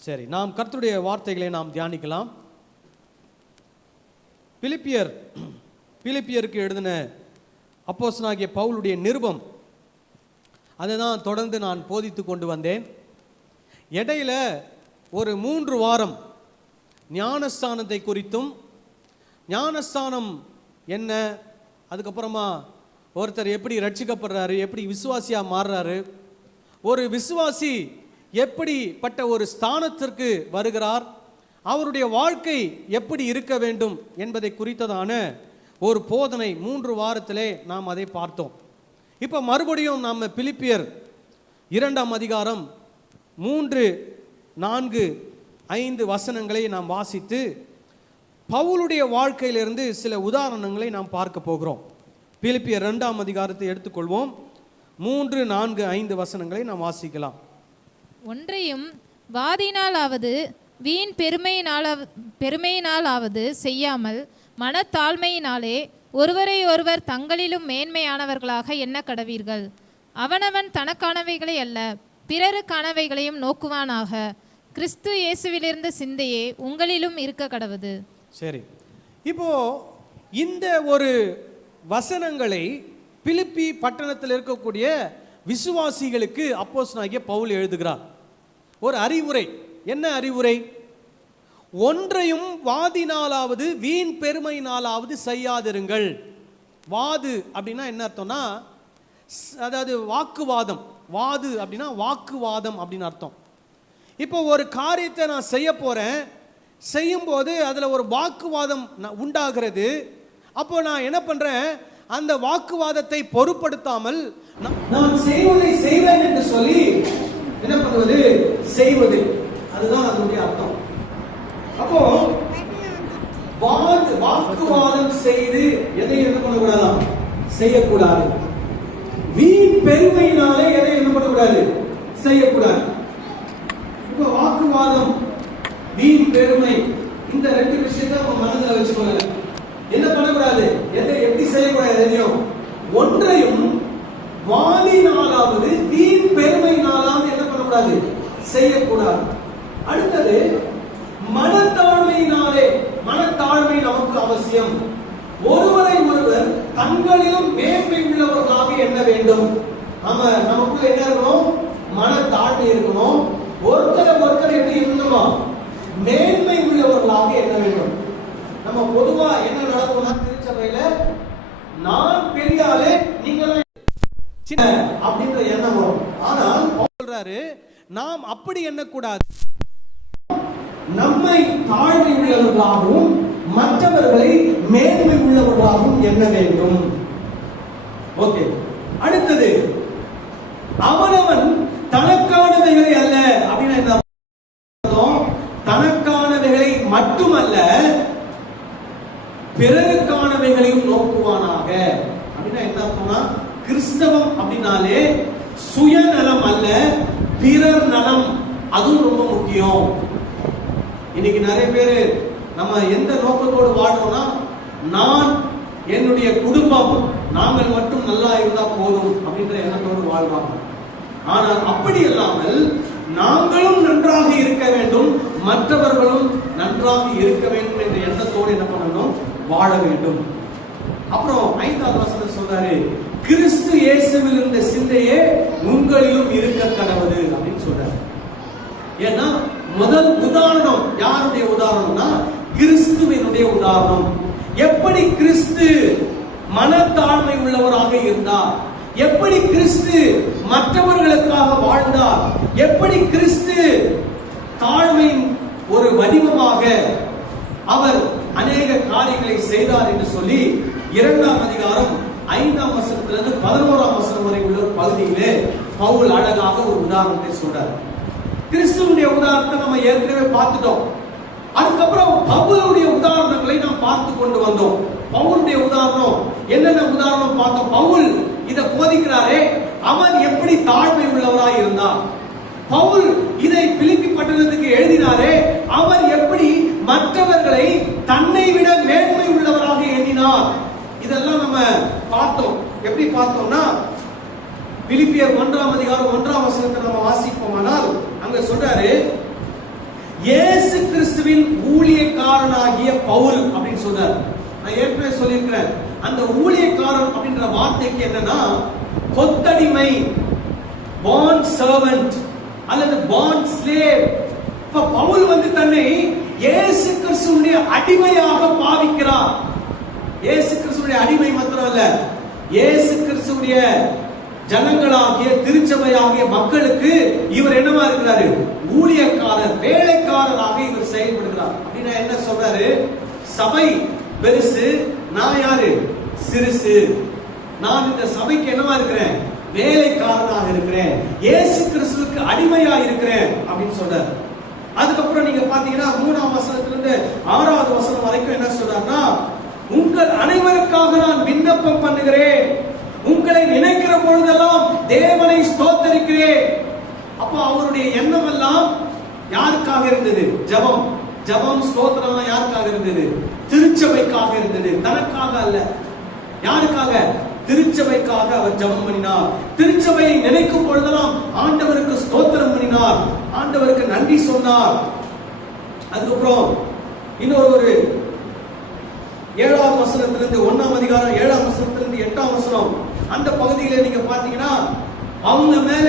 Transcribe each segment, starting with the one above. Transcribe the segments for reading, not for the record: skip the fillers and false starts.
சரி, நாம் கர்த்தருடைய வார்த்தைகளை நாம் தியானிக்கலாம். பிலிப்பியருக்கு எழுதின அப்போஸ்தலனாகிய பவுலுடைய நிருபம், அதை தான் தொடர்ந்து நான் போதித்து கொண்டு வந்தேன். இடையில ஒரு 3 வாரம் ஞானஸ்தானத்தை குறித்தும், ஞானஸ்தானம் என்ன, அதுக்கப்புறமா ஒருத்தர் எப்படி ரட்சிக்கப்படுறாரு, எப்படி விசுவாசியாக மாறுறாரு, ஒரு விசுவாசி எப்படிப்பட்ட ஒரு ஸ்தானத்திற்கு வருகிறார், அவருடைய வாழ்க்கை எப்படி இருக்க வேண்டும் என்பதை குறித்ததான ஒரு போதனை 3 வாரத்திலே நாம் அதை பார்த்தோம். இப்போ மறுபடியும் நாம் பிலிப்பியர் 2ஆம் அதிகாரம் 3, 4, 5 வசனங்களை நாம் வாசித்து பவுலுடைய வாழ்க்கையிலிருந்து சில உதாரணங்களை நாம் பார்க்க போகிறோம். பிலிப்பியர் 2ஆம் அதிகாரத்தை எடுத்துக்கொள்வோம். 3, 4, 5 வசனங்களை நாம் வாசிக்கலாம். ஒன்றையும் வாதினாலாவது வீண் பெருமையினாலாவது செய்யாமல் மனத்தாழ்மையினாலே ஒருவரை ஒருவர் தங்களிலும் மேன்மையானவர்களாக எண்ண கடவீர்கள். அவனவன் தனக்கானவைகளை அல்ல பிறருக்கானவைகளையும் நோக்குவானாக. கிறிஸ்து இயேசுவிலிருந்த சிந்தையே உங்களிலும் இருக்க கடவுது. சரி, இப்போ இந்த ஒரு வசனங்களை பிலிப்பி பட்டணத்தில் இருக்கக்கூடிய விசுவாசிகளுக்கு அப்போஸ்தலனாகிய பவுல் எழுதுகிறார். ஒரு அறிவுரை. என்ன அறிவுரை? ஒன்றையும் வாதினாலாவது வீண் பெருமையினாலாவது செய்யாதிருங்கள். வாது அப்படின்னா என்ன அர்த்தம்னா, அதாவது வாக்குவாதம். வாது அப்படின்னா வாக்குவாதம் அப்படின்னு அர்த்தம். இப்போ ஒரு காரியத்தை நான் செய்ய போறேன், செய்யும்போது அதில் ஒரு வாக்குவாதம் உண்டாகிறது. அப்போ நான் என்ன பண்றேன், அந்த வாக்குவாதத்தை பொருட்படுத்தாமல் நான் செய்வதை செய்வேன் என்று சொல்லி என்ன பண்ணுவது, செய்வது. அதுதான் அதனுடைய அர்த்தம். அப்போ வாக்குவாதம் செய்து எதை என்ன பண்ணக்கூடாது, செய்யக்கூடாது. வீண் பெருமையினாலே எதை என்ன பண்ணக்கூடாது, செய்யக்கூடாது. இப்போ வாக்குவாதம், வீண் பெருமை, இந்த 2 விஷயத்தை நம்ம மனதில் வச்சுக்கோங்க. என்ன பண்ணக்கூடாது, எதை எப்படி செய்யக்கூடாது, எதையும் ஒன்றையும் வாதினாலாவது வீண் பெருமையினாலாவது என்ன பண்ணக்கூடாது, செய்யக்கூடாது. அடுத்தது மனத்தாழ்மையினாலே. மனத்தாழ்மை நமக்கு அவசியம். ஒருவரை ஒருவர் தங்களிலும் மேன்மை உள்ளவர்களாக எண்ண வேண்டும். நமக்குள்ள என்ன இருக்கணும், மனத்தாழ்மை இருக்கணும். ஒருத்தர் எப்படி இருக்கணும், மேன்மை உள்ளவர்களாக எண்ண வேண்டும். நம்ம பொதுவா என்ன நடக்கும்னா, திருச்சபையில நான் பெரிய ஆளு நீங்க சின்ன அப்படின்ற எண்ணம் வரும். ஆனால் சொல்றாரு, நாம் அப்படி எண்ணக்கூடாது. நம்மை தாழ்மை உள்ளவர்களாகவும் மற்றவர்களை மேன்மை உள்ளவர்களாகவும் எண்ண வேண்டும். ஓகே. அடுத்தது அவனவன் தனக்கானவைகளை அல்ல அப்படின்னா என்ன, தனக்கானவைகளை மட்டுமல்ல பிறருக்கானவைகளையும் நோக்குவானாக. அப்படின்னா என்ன அர்த்தம்னா, கிறிஸ்தவம் அப்படின்னாலே சுயநலம் அல்ல, பிறர் நலம். அதுவும் ரொம்ப முக்கியம். இன்னைக்கு நிறைய பேர் நம்ம எந்த நோக்கத்தோடு வாழ்றோம்னா, நான் என்னுடைய குடும்பம் நாங்கள் மட்டும் நல்லா இருந்தா போதும் அப்படின்ற எண்ணத்தோடு வாழ்றாங்க. ஆனால் அப்படி இல்லாமல் நாங்களும் நன்றாக இருக்க வேண்டும், மற்றவர்களும் நன்றாக இருக்க வேண்டும் என்ற எண்ணத்தோடு என்ன பண்ணணும், வாழ வேண்டும். அப்புறம் 5ஆவது வசனம் சொல்றாரு, கிறிஸ்து இயேசுவில் இருந்த சிந்தையே உங்களிலும் இருக்க கடவுது அப்படின்னு சொல்றாரு. ஏன்னா முதல் உதாரணம் யாருடைய உதாரணம்னா, கிறிஸ்துவினுடைய உதாரணம். எப்படி கிறிஸ்து மனத்தாழ்மை உள்ளவராக இருந்தார், எப்படி கிறிஸ்து மற்றவர்களுக்காக வாழ்ந்தார், எப்படி கிறிஸ்து தாழ்மையின் ஒரு வடிவமாக அவர் அநேக காரியங்களை செய்தார் என்று சொல்லி 2ஆம் அதிகாரம் 5ஆம் வசனத்திலிருந்து 11ஆம் வசனம் வரை உள்ள ஒரு பகுதியிலே பவுல் அழகாக ஒரு உதாரணத்தை சொல்றார். கிறிஸ்துவுடைய உதாரணத்தை நம்ம ஏற்கனவே பார்த்துட்டோம். அதுக்கப்புறம் பவுலுடைய உதாரணங்களை நாம் பார்த்து கொண்டு வந்தோம். பவுலுடைய உதாரணம் என்னென்ன உதாரணம் பார்த்தோம். பவுல் இதை போதிக்கிறாரே, அவன் எப்படி தாழ்மை உள்ளவராய் இருந்தார். பவுல் இதை பிலிப்பி பட்டணத்துக்கு எழுதினாரே, அவர் எப்படி மற்றவர்களை தன்னை விட மேன்மை உள்ளவராக எண்ணினார். இதெல்லாம் நம்ம பார்த்தோம். எப்படி பார்த்தோம்னா, பிலிப்பியர் 1ஆம் அதிகாரம் 1ஆம் வசனத்தை நம்ம வாசிப்போமானால் அங்க சொல்றாரு, இயேசு கிறிஸ்துவின் ஊழியக்காரனாகிய பவுல் அப்படின்னு சொல்றார். நான் ஏற்கனவே சொல்லியிருக்கிறேன், அந்த ஊழியக்காரன் அப்படின்ற வார்த்தைக்கு என்னன்னா கொத்தடிமை, பாண்ட் சர்வன்ட் அல்லது பாண்ட் ஸ்லேவ். இப்ப பவுல் தன்னை இயேசு கிறிஸ்துவுடைய அடிமையாக பாவிக்கிறார். இயேசு கிறிஸ்துவுடைய அடிமை மாத்திரம் அல்ல, இயேசு கிறிஸ்துவுடைய ஜனங்களாகிய திருச்சபையாகிய மக்களுக்கு இவர் என்னவா இருக்கிறாரு? ஊழியக்காரர், வேலைக்காரராக இவர் செயல்படுகிறார். அப்படின்னா என்ன சொல்றாரு? சபை பெருசு, நான் யாரு? சிறுசு. நான் இந்த சபைக்கு என்னவா இருக்கிறேன்? வேலைக்காரனாக இருக்கிறேன், இயேசு கிறிஸ்துவுக்கு அடிமையா இருக்கிறேன் அப்படின்னு சொல்றாரு. அதுக்கப்புறம் நீங்க பாத்தீங்கன்னா 3ஆம் வசனத்திலிருந்து 6வது வசனம் வரைக்கும் என்ன சொல்றாருன்னா, உங்கள் அனைவருக்காக நான் விண்ணப்பம் பண்ணுகிறேன், உங்களை நினைக்கிற பொழுதெல்லாம் தேவனை ஸ்தோத்தரிக்கிறேன். அப்ப அவருடைய எண்ணம் எல்லாம் யாருக்காக இருந்தது? ஜெபம். ஜெபம் ஸ்தோத்திரம் யாருக்காக இருந்தது? திருச்சபைக்காக இருந்தது, தனக்காக அல்ல. யாருக்காக? திருச்சபைக்காக அவர் ஜெபம் பண்ணினார். திருச்சபையை நினைக்கும் பொழுதெல்லாம் ஆண்டவருக்கு ஸ்தோத்திரம் பண்ணினார், ஆண்டவருக்கு நன்றி சொன்னார். அதுக்கப்புறம் இன்னொரு 7ஆம் வசனத்திலிருந்து 1ஆம் அதிகாரம் 7ஆம் வசனத்திலிருந்து 8ஆம் வசனம், அந்த பகுதியில நீங்க பாத்தீங்கன்னா, அவங்க மேல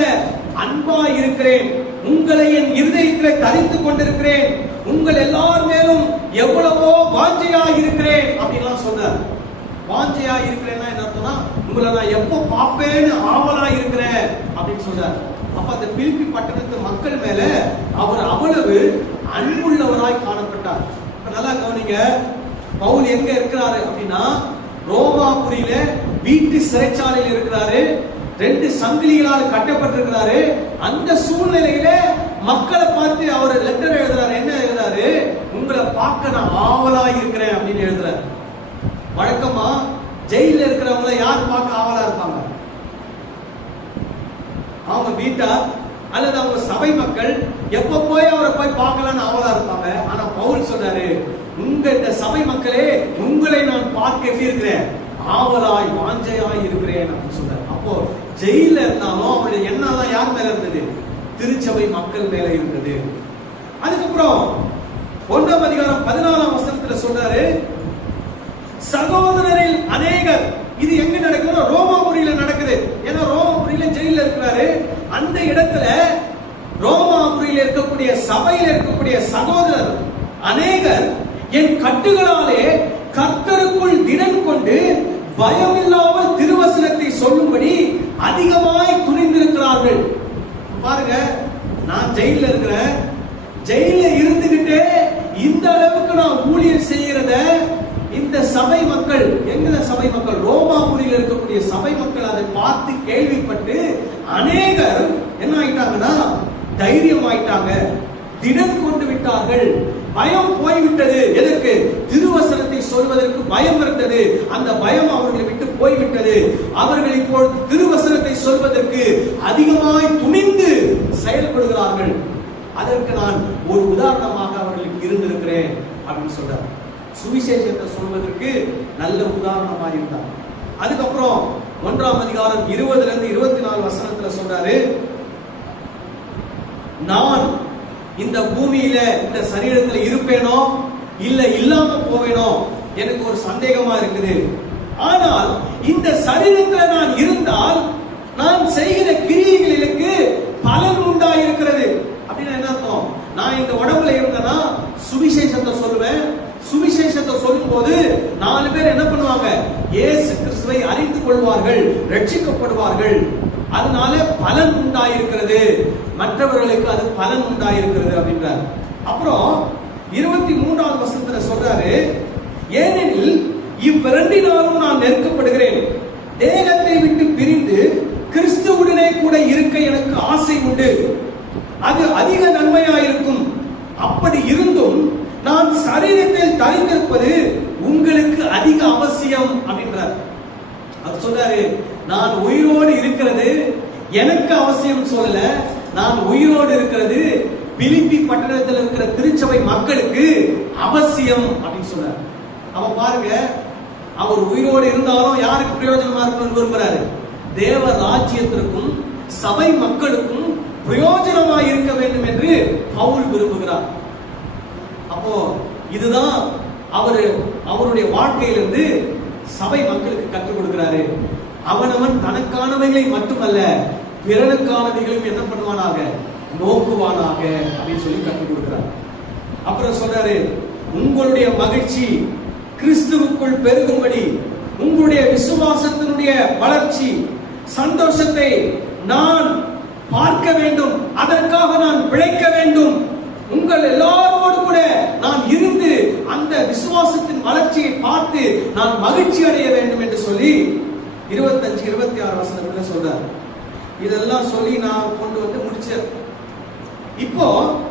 அன்பா இருக்கிறேன், உங்களை என் இருதயத்திலே தரித்துக் கொண்டிருக்கிறேன், உங்கள் எல்லார் மேலும் எவ்வளவோ வாஞ்சையா இருக்கிறேன் அப்படின்லாம் சொன்னார். வாஞ்சையா இருக்கிறேன்னா என்ன அர்த்தம்னா, உங்களை நான் எப்போ பார்ப்பேன்னு ஆவலா இருக்கிறேன் அப்படின்னு சொன்னார். அப்ப அந்த பிலிப்பி பட்டணத்து மக்கள் மேல அவர் அவ்வளவு அன்புள்ளவராய் காணப்பட்டார். நல்லா கவனிங்க, பவுல் எங்க இருக்கிறாரு அப்படின்னா, ரோமாபுரியில வீட்டு சிறைச்சாலையில் இருக்கிறாரு. 2 சங்கிலிகளால் கட்டப்பட்டிருக்கிறாரு. அந்த சூழ்நிலையில மக்களை பார்த்து அவர் லெட்டர் எழுதுறாரு. என்ன எழுதுறாரு? உங்களை பார்க்க நான் ஆவலா இருக்கிறேன் அப்படின்னு எழுதுறாரு. வழக்கமா ஜெயில இருக்கிறவங்கள யார் பார்க்க ஆவலா இருப்பாங்க? அவங்க வீட்டார் அல்லது அவங்க சபை மக்கள் எப்ப போய் அவரை போய் பார்க்கலாம்னு ஆவலா இருப்பாங்க. ஆனா பவுல் சொன்னாரு, உங்க இந்த சபை மக்களே, உங்களை நான் பார்க்க எப்படி இருக்கிறேன்? ஆவலாய் வாஞ்சையாய் இருக்கிறேன் அப்படின்னு சொல்றாரு. அப்போ ஜெயில இருந்தாலும் அவருடைய எண்ணம் யார் மேல இருந்தது? திருச்சபை மக்கள் மேல இருந்தது. அதுக்கப்புறம் 1ஆம் அதிகாரம் 14ஆம் வசனத்துல சொல்றாரு, சகோதரரில் அநேகர். இது எங்க நடக்குது? ரோமாபுரியில நடக்குது. ஏன்னா ரோமாபுரியில ஜெயில இருக்கிறாரு. அந்த இடத்துல ரோமாபுரியில இருக்கக்கூடிய சபையில் இருக்கக்கூடிய சகோதரர் அநேகர் என் கட்டுகளாலே கர்த்தருக்குள் திடன் கொண்டு பயமில்லாமல் திருவசனத்தை சொல்லும்படி அதிகமாய் துணிந்திருக்கிறார்கள். பாருங்க, நான் ஜெயில இருக்கிறேன், ஜெயில இருந்துகிட்டே இந்த அளவுக்கு நான் ஊழியர் செய்கிறத இந்த சபை மக்கள், எங்க சபை மக்கள்? ரோமாபுரியில் இருக்கக்கூடிய சபை மக்கள் அதை பார்த்து கேள்விப்பட்டு அநேகர் என்ன ஆயிட்டாங்கன்னா, தைரியம் ஆயிட்டாங்க, திடன் கொண்டு விட்டார்கள். பயம் போய்விட்டது. எதற்கு? திருவசனத்தை சொல்வதற்கு பயம் இருந்தது. அந்த பயம் அவர்களை விட்டு போய்விட்டது. அவர்கள் இப்பொழுது திருவசனத்தை சொல்வதற்கு அதிகமாய் துணிந்து செயல்படுகிறார்கள். அதற்கு நான் ஒரு உதாரணமாக அவர்களுக்கு இருந்திருக்கிறேன் அப்படின்னு சொல்றார். சுவிசேஷத்தை சொல்வதற்கு நல்ல உதாரணமாக இருந்தார். அதுக்கப்புறம் 1ஆம் அதிகாரம் 20லிருந்து 24 வசனத்துல சொல்றாரு, நான் இந்த பூமியில இந்த சரீரத்தில் இருப்பேனோ இல்ல இல்லாம போவேனோ எனக்கு ஒரு சந்தேகமா இருக்குது. ஆனால் இந்த சரீரத்தில் நான் இருந்தால் நான் செய்கிற கிரியைகளுக்கு பலன் உண்டாயிருக்கிறது. அப்படின்னா என்ன அர்த்தம்? நான் இந்த உடம்புல இருந்தேன்னா சுவிசேஷத்தை சொல்லுவேன். சுவிசேஷத்தை சொல்லும் போது 4 பேர் என்ன பண்ணுவாங்க? இயேசு கிறிஸ்துவை அறிந்து கொள்வார்கள், ரட்சிக்கப்படுவார்கள். அதனால பலன் உண்டாயிருக்கிறது, மற்றவர்களுக்கு அது பலன் உண்டாயிருக்கிறது அப்படின்றார். அப்புறம் 23ஆம் வசனத்துல சொல்றாரு, ஏனெனில் இவ்விரண்டினாலும் நான் நெருக்கப்படுகிறேன், தேகத்தை விட்டு பிரிந்து கிறிஸ்துவுடனே கூட இருக்க எனக்கு ஆசை உண்டு, அது அதிக நன்மையாயிருக்கும். அப்படி இருந்தும் நான் சரீரத்தில் தரித்திருப்பது உங்களுக்கு அதிக அவசியம் அப்படின்றார். அவர் சொல்றாரு, நான் உயிரோடு இருக்கிறது எனக்கு அவசியம் சொல்லல, நான் உயிரோடு இருக்கிறது பிலிப்பி பட்டணத்தில் இருக்கிற திருச்சபை மக்களுக்கு அவசியம் அப்படின்னு சொல்றாரு. அவன் பாருங்க, அவர் உயிரோடு இருந்தாலும் யாருக்கு பிரயோஜனமா இருக்கணும்னு விரும்புறாரு? தேவ ராஜ்யத்திற்கும் சபை மக்களுக்கும் பிரயோஜனமாக இருக்க வேண்டும் என்று பவுல் விரும்புகிறார். அப்போ இதுதான் அவருடைய வாழ்க்கையிலிருந்து சபை மக்களுக்கு கற்றுக் கொடுக்கிறாரு. அவனவன் தனக்கானவைகளை மட்டுமல்ல பிறனுக்கானவைகளையும் என்ன பண்ணுவானாக, நோக்குவானாக அப்படின்னு சொல்லி கற்றுக் கொடுக்கிறார். அப்புறம் சொல்றாரு, உங்களுடைய மகிழ்ச்சி கிறிஸ்துவுக்குள் பெருகும்படி உங்களுடைய விசுவாசத்தினுடைய வளர்ச்சி சந்தோஷத்தை நான் பார்க்க வேண்டும், அதற்காக நான் பிழைக்க வேண்டும், உங்கள் எல்லாரோடு கூட நான் இருந்து அந்த விசுவாசத்தின் வளர்ச்சியை பார்த்து நான் மகிழ்ச்சி அடைய வேண்டும் என்று சொல்லி 25-26 வசனத்துல சொல்றார். இதெல்லாம் சொல்லி நான் கொண்டு வந்து முடிச்சேன். இப்போ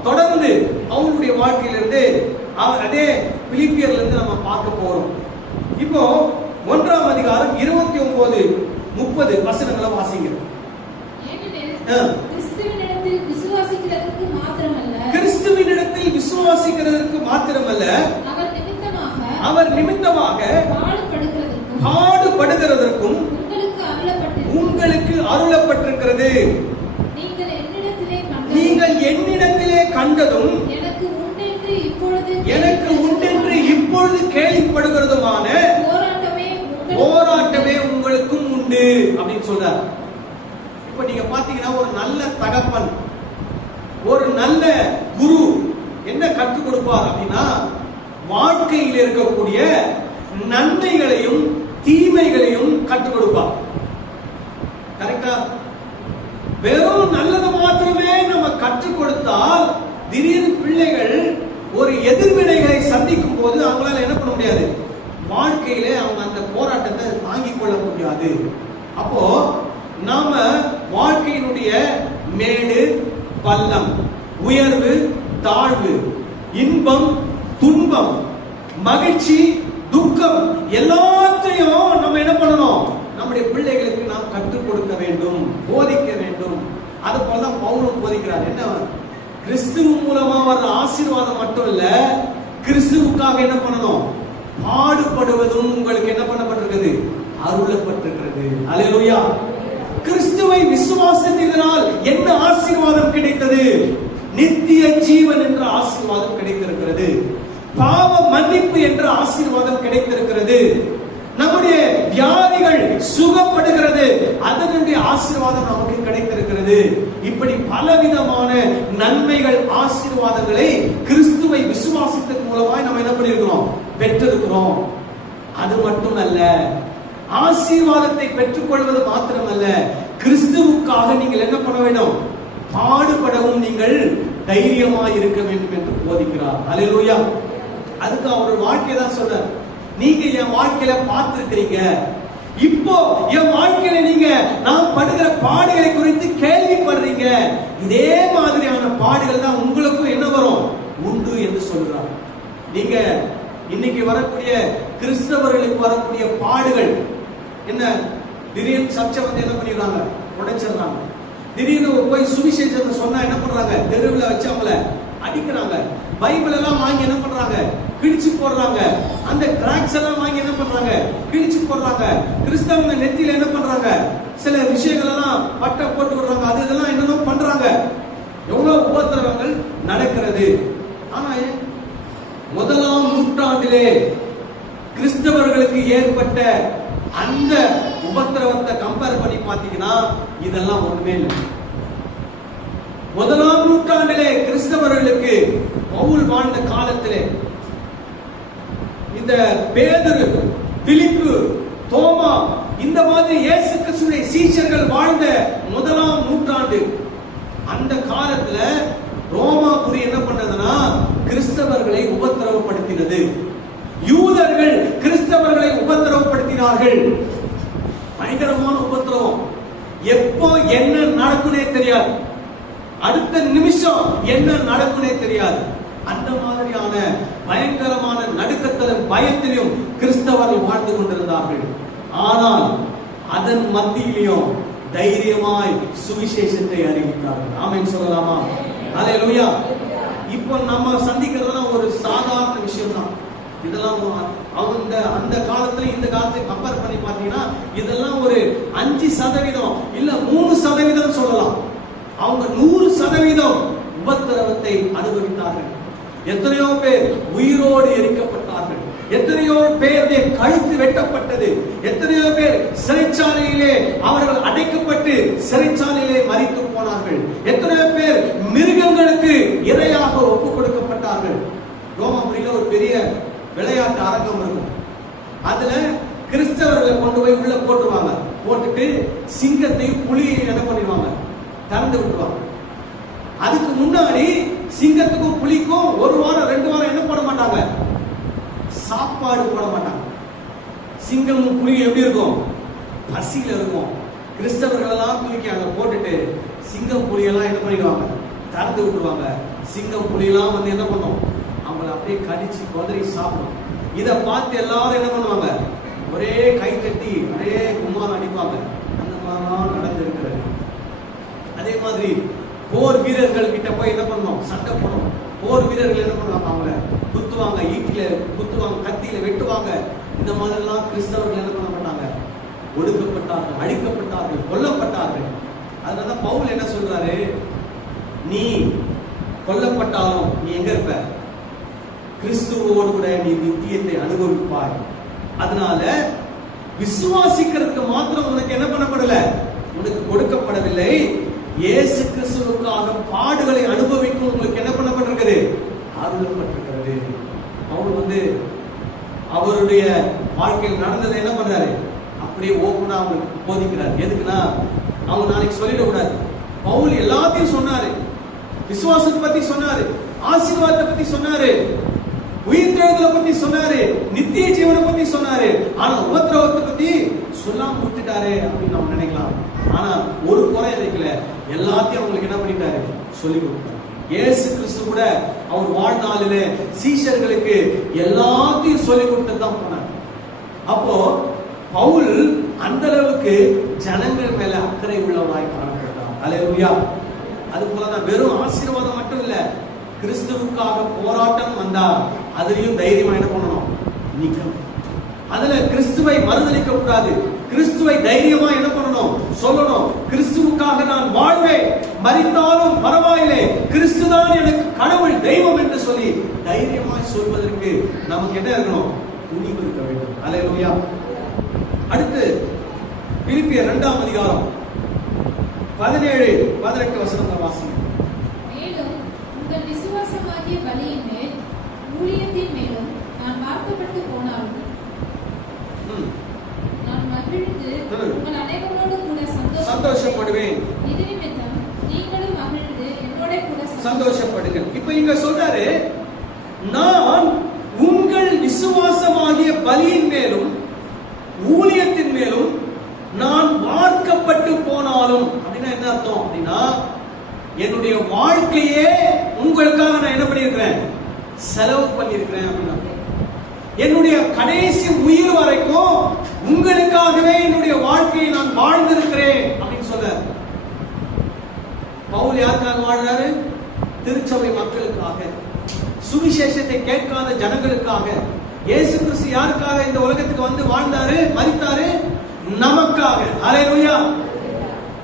தொடர்ந்து அவங்களுடைய வாழ்க்கையிலிருந்து அதே பிலிப்பியர்ல இருந்து நம்ம பார்க்க போறோம். இப்போ 1ஆம் அதிகாரம் 29-30 வசனங்களை வாசிங்க. கிறிஸ்துவினிடத்தில் விசுவாசிக்கிறதற்கு மாத்திரமல்ல அவர் நிமித்தமாக பாடுபடுகிறதற்கும் உங்களுக்கு அருளப்பட்டிருக்கிறது. நீங்கள் என்னிடத்திலே கண்டதும் எனக்கு உண்டென்று இப்பொழுது கேள்விப்படுகிறதுமான போராட்டமே உங்களுக்கும் உண்டு அப்படின்னு சொல்றார். இப்ப நீங்க பாத்தீங்கன்னா ஒரு நல்ல தகப்பன், ஒரு நல்ல குரு என்ன கற்றுக் கொடுப்பார் அப்படின்னா, வாழ்க்கையில் இருக்கக்கூடிய நன்மைகளையும் தீமைகளையும் கற்றுக் கொடுப்பார். கரெக்டா? வெறும் நல்லது மாத்திரமே நம்ம கற்றுக் கொடுத்தால் திடீர்னு பிள்ளைகள் ஒரு எதிர்வினைகளை சந்திக்கும் போது அவங்களால என்ன பண்ண முடியாது, வாழ்க்கையிலே அவங்க அந்த போராட்டத்தை தாங்கிக் கொள்ள முடியாது. அப்போ நாம வாழ்க்கையினுடைய மேடு பள்ளம், உயர்வு தாழ்வு, இன்பம் துன்பம், மகிழ்ச்சி துக்கம் எல்லாத்தையும் நம்ம என்ன பண்ணணும், நம்முடைய பிள்ளைகளுக்கு நாம் கற்றுக் கொடுக்க வேண்டும், போதிக்க வேண்டும். அது போலதான் பவுலும் போதிக்கிறார். என்ன, கிறிஸ்துவ மூலமா வர்ற ஆசீர்வாதம் மட்டும் இல்ல, கிறிஸ்துவுக்காக என்ன பண்ணணும், பாடுபடுவதும் உங்களுக்கு என்ன பண்ணப்பட்டிருக்கிறது, அருளப்பட்டிருக்கிறது. அல்லேலூயா. கிறிஸ்துவை விசுவாசித்ததனால் என்ன ஆசீர்வாதம் கிடைத்தது? நித்திய ஜீவன் என்ற ஆசீர்வாதம் கிடைத்திருக்கிறது. பாவ மன்னிப்பு என்ற ஆசீர்வாதம் கிடைத்திருக்கிறது. நம்முடைய வியாதிகள் சுகப்படுகிறது, அதனுடைய ஆசீர்வாதம் நமக்கு கிடைத்திருக்கிறது. இப்படி பலவிதமான நன்மைகள் ஆசீர்வாதங்களை கிறிஸ்துவை விசுவாசத்தின் மூலமாய் நம்ம என்ன பண்ணிருக்கிறோம், பெற்றிருக்கிறோம். அது மட்டுமல்ல, ஆசீர்வாதத்தை பெற்றுக் கொள்வது மாத்திரமல்ல, கிறிஸ்துவுக்காக நீங்கள் என்ன பண்ண வேண்டும், பாடுபடவும் நீங்கள் தைரியமாய் இருக்க வேண்டும் என்று போதிக்கிறார். அல்லேலூயா. அதுக்கு அவர் வாழ்க்கையை தான் சொல்றார். நீங்க என் வாழ்க்கையில பார்த்திருக்கிறீங்க, இப்போ என் வாழ்க்கையில நீங்க நான் படுகிற பாடுகளை குறித்து கேள்விப்படுறீங்க. இதே மாதிரியான பாடுகள் தான் உங்களுக்கும் என்ன வரும், உண்டு என்று சொல்றார். நீங்க இன்னைக்கு வரக்கூடிய கிறிஸ்தவர்களுக்கு வரக்கூடிய பாடுகள் என்ன, திடீர்னு சர்ச்சை வந்து என்ன பண்ணிடுறாங்க, உடைச்சிடுறாங்க. திடீர்னு போய் சுவிசேஷத்தை சொன்னா என்ன பண்றாங்க, தெருவில் வச்சு அவங்கள அடிக்கிறாங்க. பைபிள் எல்லாம் வாங்கி என்ன பண்றாங்க, கிழிச்சு போடுறாங்க. அந்த டிராக்ஸ் எல்லாம் வாங்கி என்ன பண்றாங்க, கிழிச்சு போடுறாங்க. கிறிஸ்தவங்க நெத்தியில என்ன பண்றாங்க, சில விஷயங்கள் எல்லாம் பட்டை போட்டு விடுறாங்க. அது இதெல்லாம் என்னென்ன பண்றாங்க, எவ்வளவு உபத்திரவங்கள் நடக்கிறது. ஆனா 1ஆம் நூற்றாண்டிலே கிறிஸ்தவர்களுக்கு ஏற்பட்ட அந்த உபத்திரவத்தை கம்பேர் பண்ணி பாத்தீங்கன்னா இதெல்லாம் ஒண்ணுமே இல்லை. 1ஆம் நூற்றாண்டிலே கிறிஸ்தவர்களுக்கு பவுல் வாழ்ந்த காலத்திலே இந்த பேதுரு, பிலிப்பு, தோமா, இந்த மாதிரி இயேசு கிறிஸ்துவின் சீஷர்கள் வாழ்ந்த 1ஆம் நூற்றாண்டு, அந்த காலத்துல ரோமாபுரி என்ன பண்ணதுன்னா கிறிஸ்தவர்களை உபத்திரவப்படுத்தினது. யூதர்கள் கிறிஸ்தவர்களை உபத்திரவப்படுத்தினார்கள். பயங்கரமான உபத்திரவம். எப்போ என்ன நடக்குனே தெரியாது, அடுத்த நிமிஷம் என்ன நடக்குனே தெரியாது. அந்த மாதிரியான பயங்கரமான நடுக்கத்திலும் பயத்திலும் கிறிஸ்தவர்கள் வாழ்ந்து கொண்டிருந்தார்கள். ஆனால் அதன் மத்தியிலும் தைரியமாய் சுவிசேஷத்தை அறிவித்தார்கள். ஆமென் சொல்லலாமா? அல்லேலூயா. இப்போ நம்ம சந்திக்கிறதெல்லாம் ஒரு சாதாரண விஷயம் தான். இதெல்லாம் அவங்க அந்த காலத்துல இந்த காலத்தை கம்பேர் பண்ணி பார்த்தீங்கன்னா இதெல்லாம் ஒரு 5% இல்ல 3% சொல்லலாம். அவங்க 100% உபத்திரவத்தை அனுபவித்தார்கள். எத்தனையோ பேர் உயிரோடு எரிக்கப்பட்டார்கள். எத்தனையோ பேருடைய கழுத்து வெட்டப்பட்டது. எத்தனையோ பேர் சிறைச்சாலையிலே அவர்கள் அடைக்கப்பட்டு சிறைச்சாலையிலே மரித்து போனார்கள். எத்தனையோ பேர் மிருகங்களுக்கு இரையாக ஒப்புக் கொடுக்கப்பட்டார்கள். ரோமாபுரியில ஒரு பெரிய விளையாட்டு அரங்கம் இருக்கும். அதுல கிறிஸ்தவர்களை கொண்டு போய் உள்ள போட்டுருவாங்க. போட்டுட்டு சிங்கத்தையும் புலியையும் என்ன பண்ணிடுவாங்க, திறந்து விட்டுருவாங்க. அதுக்கு முன்னாடி சிங்கத்துக்கும் புலிக்கும் 1 வாரம் 2 வாரம் என்ன பண்ண மாட்டாங்க, சாப்பாடு போட மாட்டாங்க. சிங்கமும் புலியும் எப்படி இருக்கும், பசியில இருக்கும். கிறிஸ்தவர்கள் எல்லாம் தூக்கி அங்க போட்டுட்டு சிங்கம் புலியெல்லாம் என்ன பண்ணிடுவாங்க, திறந்து விட்டுருவாங்க. சிங்கம் புலியெல்லாம் வந்து என்ன பண்ணும், அவங்களை அப்படியே கடிச்சு கொதறி சாப்பிடும். இதை பார்த்து எல்லாரும் என்ன பண்ணுவாங்க, ஒரே கை தட்டி ஒரே கும்மாரம் அடிப்பாங்க. அந்த மாதிரிலாம் நடந்து இருக்கிறது. அதே மாதிரி போர் வீரர்கள் கிட்ட போய் என்ன பண்ணணும், சண்டை போடணும். போர் வீரர்கள் என்ன பண்ணுவாங்க, அவங்கள குத்துவாங்க, ஈட்டில குத்துவாங்க, கத்தியில வெட்டுவாங்க. இந்த மாதிரி எல்லாம் கிறிஸ்தவர்கள் என்ன பண்ண மாட்டாங்க, ஒடுக்கப்பட்டார்கள், அழிக்கப்பட்டார்கள், கொல்லப்பட்டார்கள். அதனால பவுல் என்ன சொல்றாரு, நீ கொல்லப்பட்டாலும் நீ எங்க இருப்ப, கிறிஸ்துவோடு கூட நீ நித்தியத்தை அனுபவிப்பாய். அதனால விசுவாசிக்கிறதுக்கு மாத்திரம் உனக்கு என்ன பண்ணப்படல, உனக்கு கொடுக்கப்படவில்லை. இயேசு கிறிஸ்துவுக்காக பாடுகளை அனுபவிக்கும் உங்களுக்கு என்ன பண்ணப்பட்டிருக்கிறது, அருளப்பட்டிருக்கிறது. அவர் வந்து அவருடைய வாழ்க்கையில் நடந்ததை என்ன பண்றாரு, அப்படியே ஓப்பனா அவங்களுக்கு போதிக்கிறார். எதுக்குன்னா அவங்க நாளைக்கு சொல்லிடக்கூடாது. பவுல் எல்லாத்தையும் சொன்னாரு, விசுவாசத்தை பத்தி சொன்னாரு, ஆசீர்வாதத்தை பத்தி சொன்னாரு, உயிர்த்தெழுதலை பத்தி சொன்னாரு, நித்திய ஜீவனை பத்தி சொன்னாரு. ஆனா உபத்திரவத்தை பத்தி சொல்லாம விட்டுட்டாரு அப்படின்னு நம்ம நினைக்கலாம். ஆனா ஒரு குறை வைக்கல, எல்லாத்தையும் அவங்களுக்கு என்ன பண்ணிட்டாரு, சொல்லி கொடுத்தாரு. இயேசு கிறிஸ்து கூட அவர் வாழ்நாளிலே சீஷர்களுக்கு எல்லாத்தையும் சொல்லி கொடுத்து தான் போனார். அப்போ பவுல் அந்த அளவுக்கு ஜனங்கள் மேல அக்கறை உள்ளவராய் காணப்பட்டார். அல்லேலூயா. அது போலதான் வெறும் ஆசீர்வாதம் மட்டும் இல்ல, கிறிஸ்துவுக்காக போராட்டம் வந்தா அதுலயும் தைரியமா என்ன பண்ணணும், நிக்கணும். அதுல கிறிஸ்துவை மறுதலிக்க கூடாது. கிறிஸ்துவை தைரியமா என்ன பண்ணணும், சொல்லணும். கிறிஸ்துவுக்காக நான் வாழ்வேன், மரித்தாலும் பரவாயில்லை, கிறிஸ்துதான் எனக்கு கடவுள் தெய்வம் என்று சொல்லி தைரியமாய் சொல்வதற்கு நமக்கு என்ன இருக்கணும், துணிவு இருக்க வேண்டும். அல்லேலூயா. அடுத்து பிலிப்பியர் 2ஆம் அதிகாரம் 17-18 வசனங்களை வாசிங்க. மேலும் உங்கள் விசுவாசமாகிய பலியின் மேல் ஊழியத்தின் மேலும் நான் வார்க்கப்பட்டு போனாலும் நான் மகிழ்ந்து உங்கள் அனைவரோடு கூட சந்தோஷப்படுவேன். இது நிமித்தம் நீங்களும் மகிழ்ந்து என்னோட கூட சந்தோஷப்படுங்க. இப்ப இங்க சொல்றாரு, நான் உங்கள் விசுவாசமாகிய பலியின் மேலும் ஊழியத்தின் மேலும் நான் வார்க்கப்பட்டு போனாலும். அப்படின்னா என்ன அர்த்தம் அப்படின்னா, என்னுடைய வாழ்க்கையே உங்களுக்காக நான் என்ன பண்ணியிருக்கிறேன், செலவு பண்ணியிருக்கிறேன் அப்படின்னா, என்னுடைய கடைசி உயிர் வரைக்கும் உங்களுக்காகவே என்னுடைய வாழ்க்கையை நான் வாழ்ந்திருக்கிறேன் அப்படின்னு சொல்ல. பவுல் யாருக்காக வாழ்றாரு, திருச்சபை மக்களுக்காக, சுவிசேஷத்தை கேட்காத ஜனங்களுக்காக. இயேசு கிறிஸ்து யாருக்காக இந்த உலகத்துக்கு வந்து வாழ்ந்தாரு, மரித்தாரு, நமக்காக. அல்லேலூயா.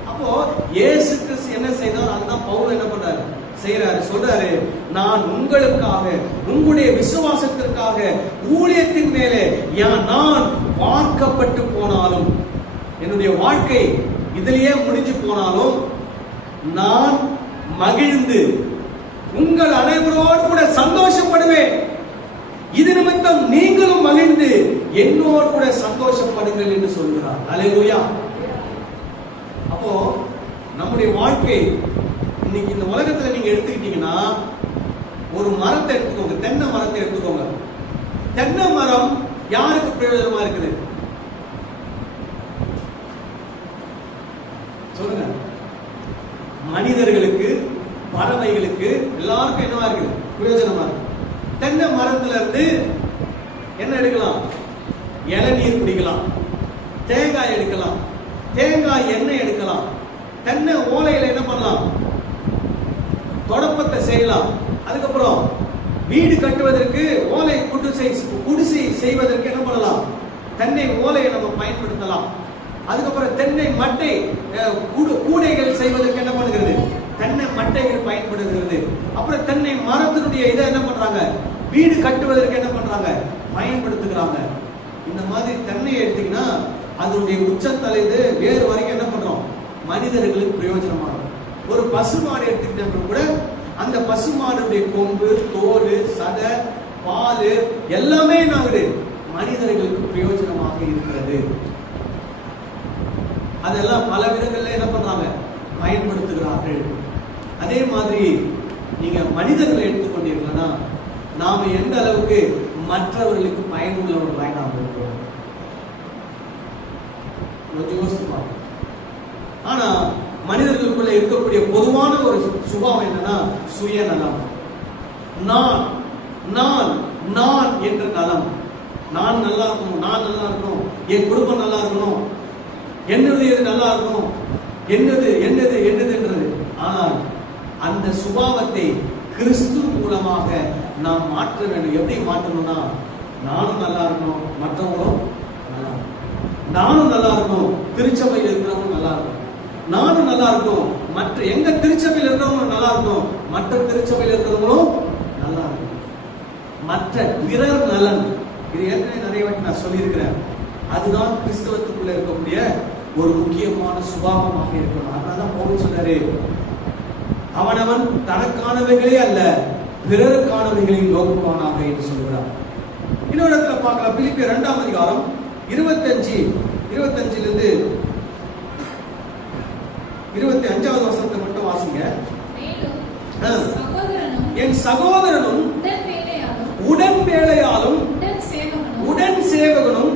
அப்போ இயேசு கிறிஸ்து என்ன செய்தார், அதுதான் பவுல் என்ன பண்றாரு, செய்யறாரு. சொல்றாரு, நான் உங்களுக்காக, உங்களுடைய விசுவாசத்திற்காக, ஊழியத்தின் மேலே நான் வார்க்கப்பட்டு போனாலும், என்னுடைய வாழ்க்கை இதிலேயே முடிஞ்சு போனாலும் நான் மகிழ்ந்து உங்கள் அனைவரோடு கூட சந்தோஷப்படுவேன். இது நிமித்தம் நீங்களும் மகிழ்ந்து என்னோடு கூட சந்தோஷப்படுங்கள் என்று சொல்கிறார். அல்லேலூயா. அப்போ நம்முடைய வாழ்க்கை இன்னைக்கு இந்த உலகத்துல நீங்க எடுத்துக்கிட்டீங்கன்னா, ஒரு மரத்தை எடுத்துக்கோங்க, தென்னை மரத்தை எடுத்துக்கோங்க. தென்னை மரம் யாருக்கு பிரயோஜனமா இருக்குது சொல்லுங்க. மனிதர்களுக்கு, பறவைகளுக்கு, எல்லாருக்கும் என்னவா இருக்குது, பிரயோஜனமா இருக்கு. தென்னை மரத்துல இருந்து என்ன எடுக்கலாம், இளநீர் குடிக்கலாம், தேங்காய் எடுக்கலாம், தேங்காய் எண்ணெய் எடுக்கலாம். தென்னை ஓலையில என்ன பண்ணலாம், தொடப்பத்தை செய்யலாம். அதுக்கப்புறம் வீடு கட்டுவதற்கு ஓலை குடிசை செய்வதற்கு என்ன பண்ணலாம், தென்னை ஓலையை நம்ம பயன்படுத்தலாம். அதுக்கப்புறம் தென்னை மட்டை கூடைகள் செய்வதற்கு என்ன பண்ணுகிறது, தென்னை மட்டைகள் பயன்படுகிறது. அப்புறம் தென்னை மரத்தினுடைய இதை என்ன பண்றாங்க, வீடு கட்டுவதற்கு என்ன பண்றாங்க, பயன்படுத்துகிறாங்க. இந்த மாதிரி தென்னையை எடுத்தீங்கன்னா அதனுடைய உச்சத்தலைது வேறு வரைக்கும் என்ன பண்றோம், மனிதர்களுக்கு பிரயோஜனமாகும். ஒரு பசுமாடு எடுத்துக்கிட்டோம்னா கூட அந்த பசுமாடுடைய கொம்பு, தோல், சதை, பால் எல்லாமே நாங்கள் மனிதர்களுக்கு பிரயோஜனமாக இருக்கிறது. அதெல்லாம் பல விதங்கள்ல என்ன பண்றாங்க, பயன்படுத்துகிறார்கள். அதே மாதிரி நீங்க மனிதர்களை எடுத்துக்கொண்டீர்களா, நாம எந்த அளவுக்கு மற்றவர்களுக்கு பயனுள்ளவர்களாய் நாம் இருக்கிறோம் யோசிப்பா. ஆனா மனிதர்களுக்குள்ள இருக்கக்கூடிய பொதுவான ஒரு சுபாவம் என்னன்னா சுயநலம். நான் நான் நான் என்ற நலம். நான் நல்லா இருக்கணும், நான் நல்லா இருக்கணும், என் குடும்பம் நல்லா இருக்கணும், என்னது எது நல்லா இருக்கணும், என்னது என்னது என்னதுன்றது. ஆனால் அந்த சுபாவத்தை கிறிஸ்து மூலமாக நாம் மாற்ற வேண்டும். எப்படி மாற்றணும்னா, நானும் நல்லா இருக்கணும், மற்றவங்களும் நல்லா இருக்கணும். நானும் நல்லா இருக்கணும், திருச்சபையில் இருக்கிறவங்க நல்லா இருக்கணும். நானும் நல்லா இருக்கணும், மற்ற எங்க திருச்சபையில் இருக்கிறவங்க நல்லா இருக்கணும், மற்ற திருச்சபையில் இருக்கிறவங்களும் நல்லா இருக்கணும். மற்ற பிறர் நலன், இது ஏற்கனவே நிறைய வாட்டி நான் சொல்லியிருக்கிறேன். அதுதான் கிறிஸ்தவத்துக்குள்ள இருக்கக்கூடிய ஒரு முக்கியமான சுபாவமாக இருக்கணும். அதனாலதான் பவுல் சொல்றாரு, அவனவன் தனக்கானவைகளே அல்ல பிறருக்கானவைகளையும் நோக்குவானாக என்று சொல்கிறார். இன்னொரு இடத்துல பார்க்கலாம், பிலிப்பியர் 2ஆம் அதிகாரம் 25 25வது வசனத்தை மட்டும் வாசிங்க. என் சகோதரனும் உடன் வேலையாலும் உடன் சேவகனும்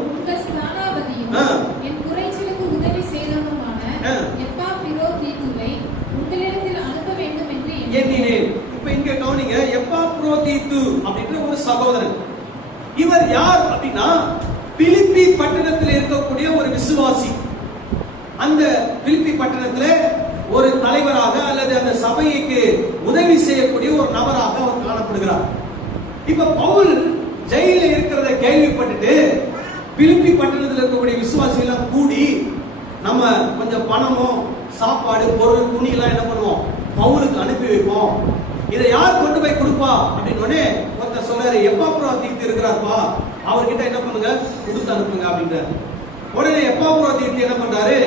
என் குறைச்சலுக்கு உதவி செய்தவனுமான எப்பாப்பிரோதீத்துவை உங்களிடத்தில் அனுப்ப வேண்டும் என்று எண்ணினேன். இப்ப இங்க கவனிங்க, எப்பாப்பிரோதீத்து அப்படின்ற ஒரு சகோதரன். இவர் யார் அப்படின்னா, பிலிப்பி பட்டணத்தில் இருக்கக்கூடிய ஒரு விசுவாசி. அந்த பிலிப்பி பட்டணத்தில் ஒரு தலைவராக அல்லது அந்த சபைக்கு உதவி செய்யக்கூடிய ஒரு நபராக அவர் காணப்படுகிறார். இப்ப பவுல் ஜெயில இருக்கிறத கேள்விப்பட்டுட்டு பிலிப்பி பட்டணத்தில் இருக்கக்கூடிய விசுவாசிகள் எல்லாம் கூடி, நம்ம கொஞ்சம் பணமும் சாப்பாடு பொருள் துணி எல்லாம் என்ன பண்ணுவோம், பவுலுக்கு அனுப்பி வைப்போம். இதை யார் கொண்டு போய் கொடுப்பா அப்படின்னு ஒருத்தர் சொல்றாரு, எப்பாப்பிரோதீத்து இருக்கிறார்ப்பா, அவர்கிட்ட என்ன பண்ணுங்க, கொடுத்து அனுப்புங்க அப்படின்றாரு. உடனே எப்பாப்பிரோதீத்து என்ன பண்றாரு,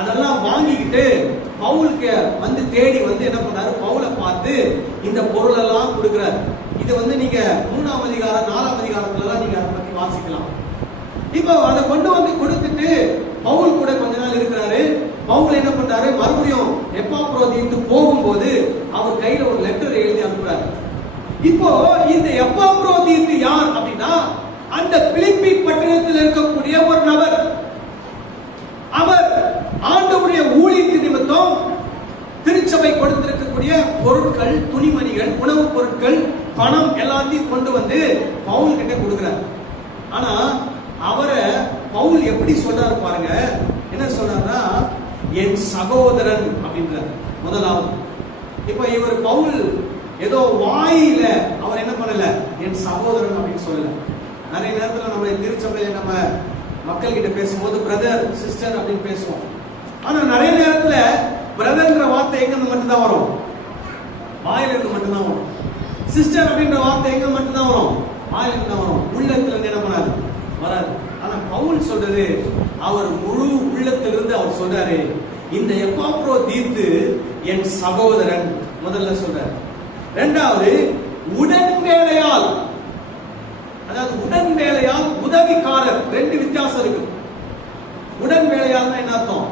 அதெல்லாம் வாங்கிக்கிட்டு பவுலுக்கு வந்து தேடி வந்து என்ன பண்றாரு, பவுலை பார்த்து இந்த பொருள் எல்லாம் கொடுக்கிறார். இது நீங்க 3ஆம் அதிகாரம் 4ஆம் அதிகாரத்துல எல்லாம் நீங்க அதை பத்தி வாசிக்கலாம். இப்போ அதை கொண்டு வந்து கொடுத்துட்டு பவுல் கூட கொஞ்ச நாள் இருக்கிறாரு. பவுல் என்ன பண்றாரு, மறுபடியும் எப்பாப்பிரோதீத்து போகும்போது அவர் கையில ஒரு லெட்டர் எழுதி அனுப்புறாரு. இப்போ இந்த எப்பாப்பிரோதீத்து யார் அப்படின்னா, அந்த பிலிப்பி பட்டணத்தில் இருக்கக்கூடிய ஒரு நபர். அவர் ஆண்டவருடைய ஊழியத்து நிமித்தம் திருச்சபை கொடுத்திருக்கக்கூடிய பொருட்கள், துணிமணிகள், உணவுப் பொருட்கள், பணம் எல்லாத்தையும் கொண்டு வந்து பவுல் கிட்ட கொடுக்கிறார். ஆனா அவரை பவுல் எப்படி சொல்றாரு பாருங்க, என்ன சொல்றாருன்னா, என் சகோதரன் அப்படின்றார் முதலாவது. இப்ப இவர் பவுல் ஏதோ வாயில அவர் என்ன பண்ணல, என் சகோதரன் அப்படின்னு சொல்லல. நிறைய நேரத்துல நம்ம திருச்சபையில நம்ம மக்கள் கிட்ட பேசும்போது பிரதர் சிஸ்டர் அப்படின்னு பேசுவோம். ஆனா நிறைய நேரத்துல பிரதர்ன்ற வார்த்தை எங்க இருந்து மட்டும்தான் வரும், வாயில இருந்து மட்டும்தான் வரும். சிஸ்டர் அப்படின்ற வார்த்தை எங்க மட்டும்தான் வரும், வாயில இருந்து வரும், உள்ளத்துல இருந்து என்ன பண்ணாது, வராது. ஆனா பவுல் சொல்றது, அவர் முழு உள்ளத்திலிருந்து அவர் சொல்றாரு, இந்த எப்பாப்பிரோதீத்து என் சகோதரன் முதல்ல சொல்றாரு. இரண்டாவது, உடன் வேலையால், அதாவது உடன் வேலையால் உதவிக்காரர், ரெண்டு வித்தியாசம் இருக்கு. உடன் வேலையால் என்ன அர்த்தம்,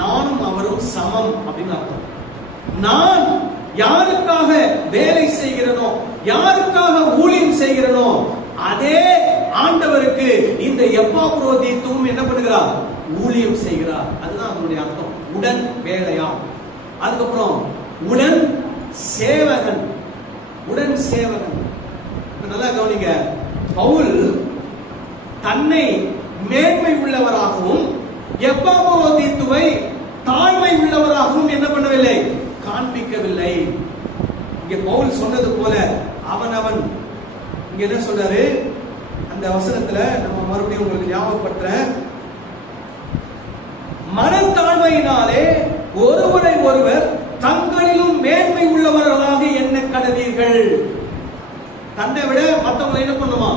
நானும் அவரும் சமம் அப்படின்னு அர்த்தம். நான் யாருக்காக வேலை செய்கிறனோ, யாருக்காக ஊழியம் செய்கிறனோ, அதே ஆண்டவருக்கு இந்த எப்பாப்பிரோதீத்தும் என்ன பண்ணுகிறார், ஊழியம் செய்கிறார். அதுதான் அதனுடைய அர்த்தம், உடன் வேலையால். அதுக்கப்புறம் உடன் சேவகன், உடன் சேவகன். நல்லா கவனிங்க, பவுல் தன்னை மேன்மை உள்ளவராகவும் எப்பாப்பிரோதீத்துவை தாழ்மை உள்ளவராகவும் என்ன பண்ணவில்லை, காண்பிக்கவில்லை. இங்க பவுல் சொன்னது போல அவனவன், இங்க என்ன சொல்றாரு அந்த வசனத்துல, நம்ம மறுபடியும் உங்களுக்கு ஞாபகப்படுற, மனத்தாழ்மையினாலே ஒருவரை ஒருவர் தங்களிலும் மேன்மை உள்ளவர்களாக எண்ண கடவீர்கள். தன்னை விட மற்றவங்களை என்ன பண்ணுமா?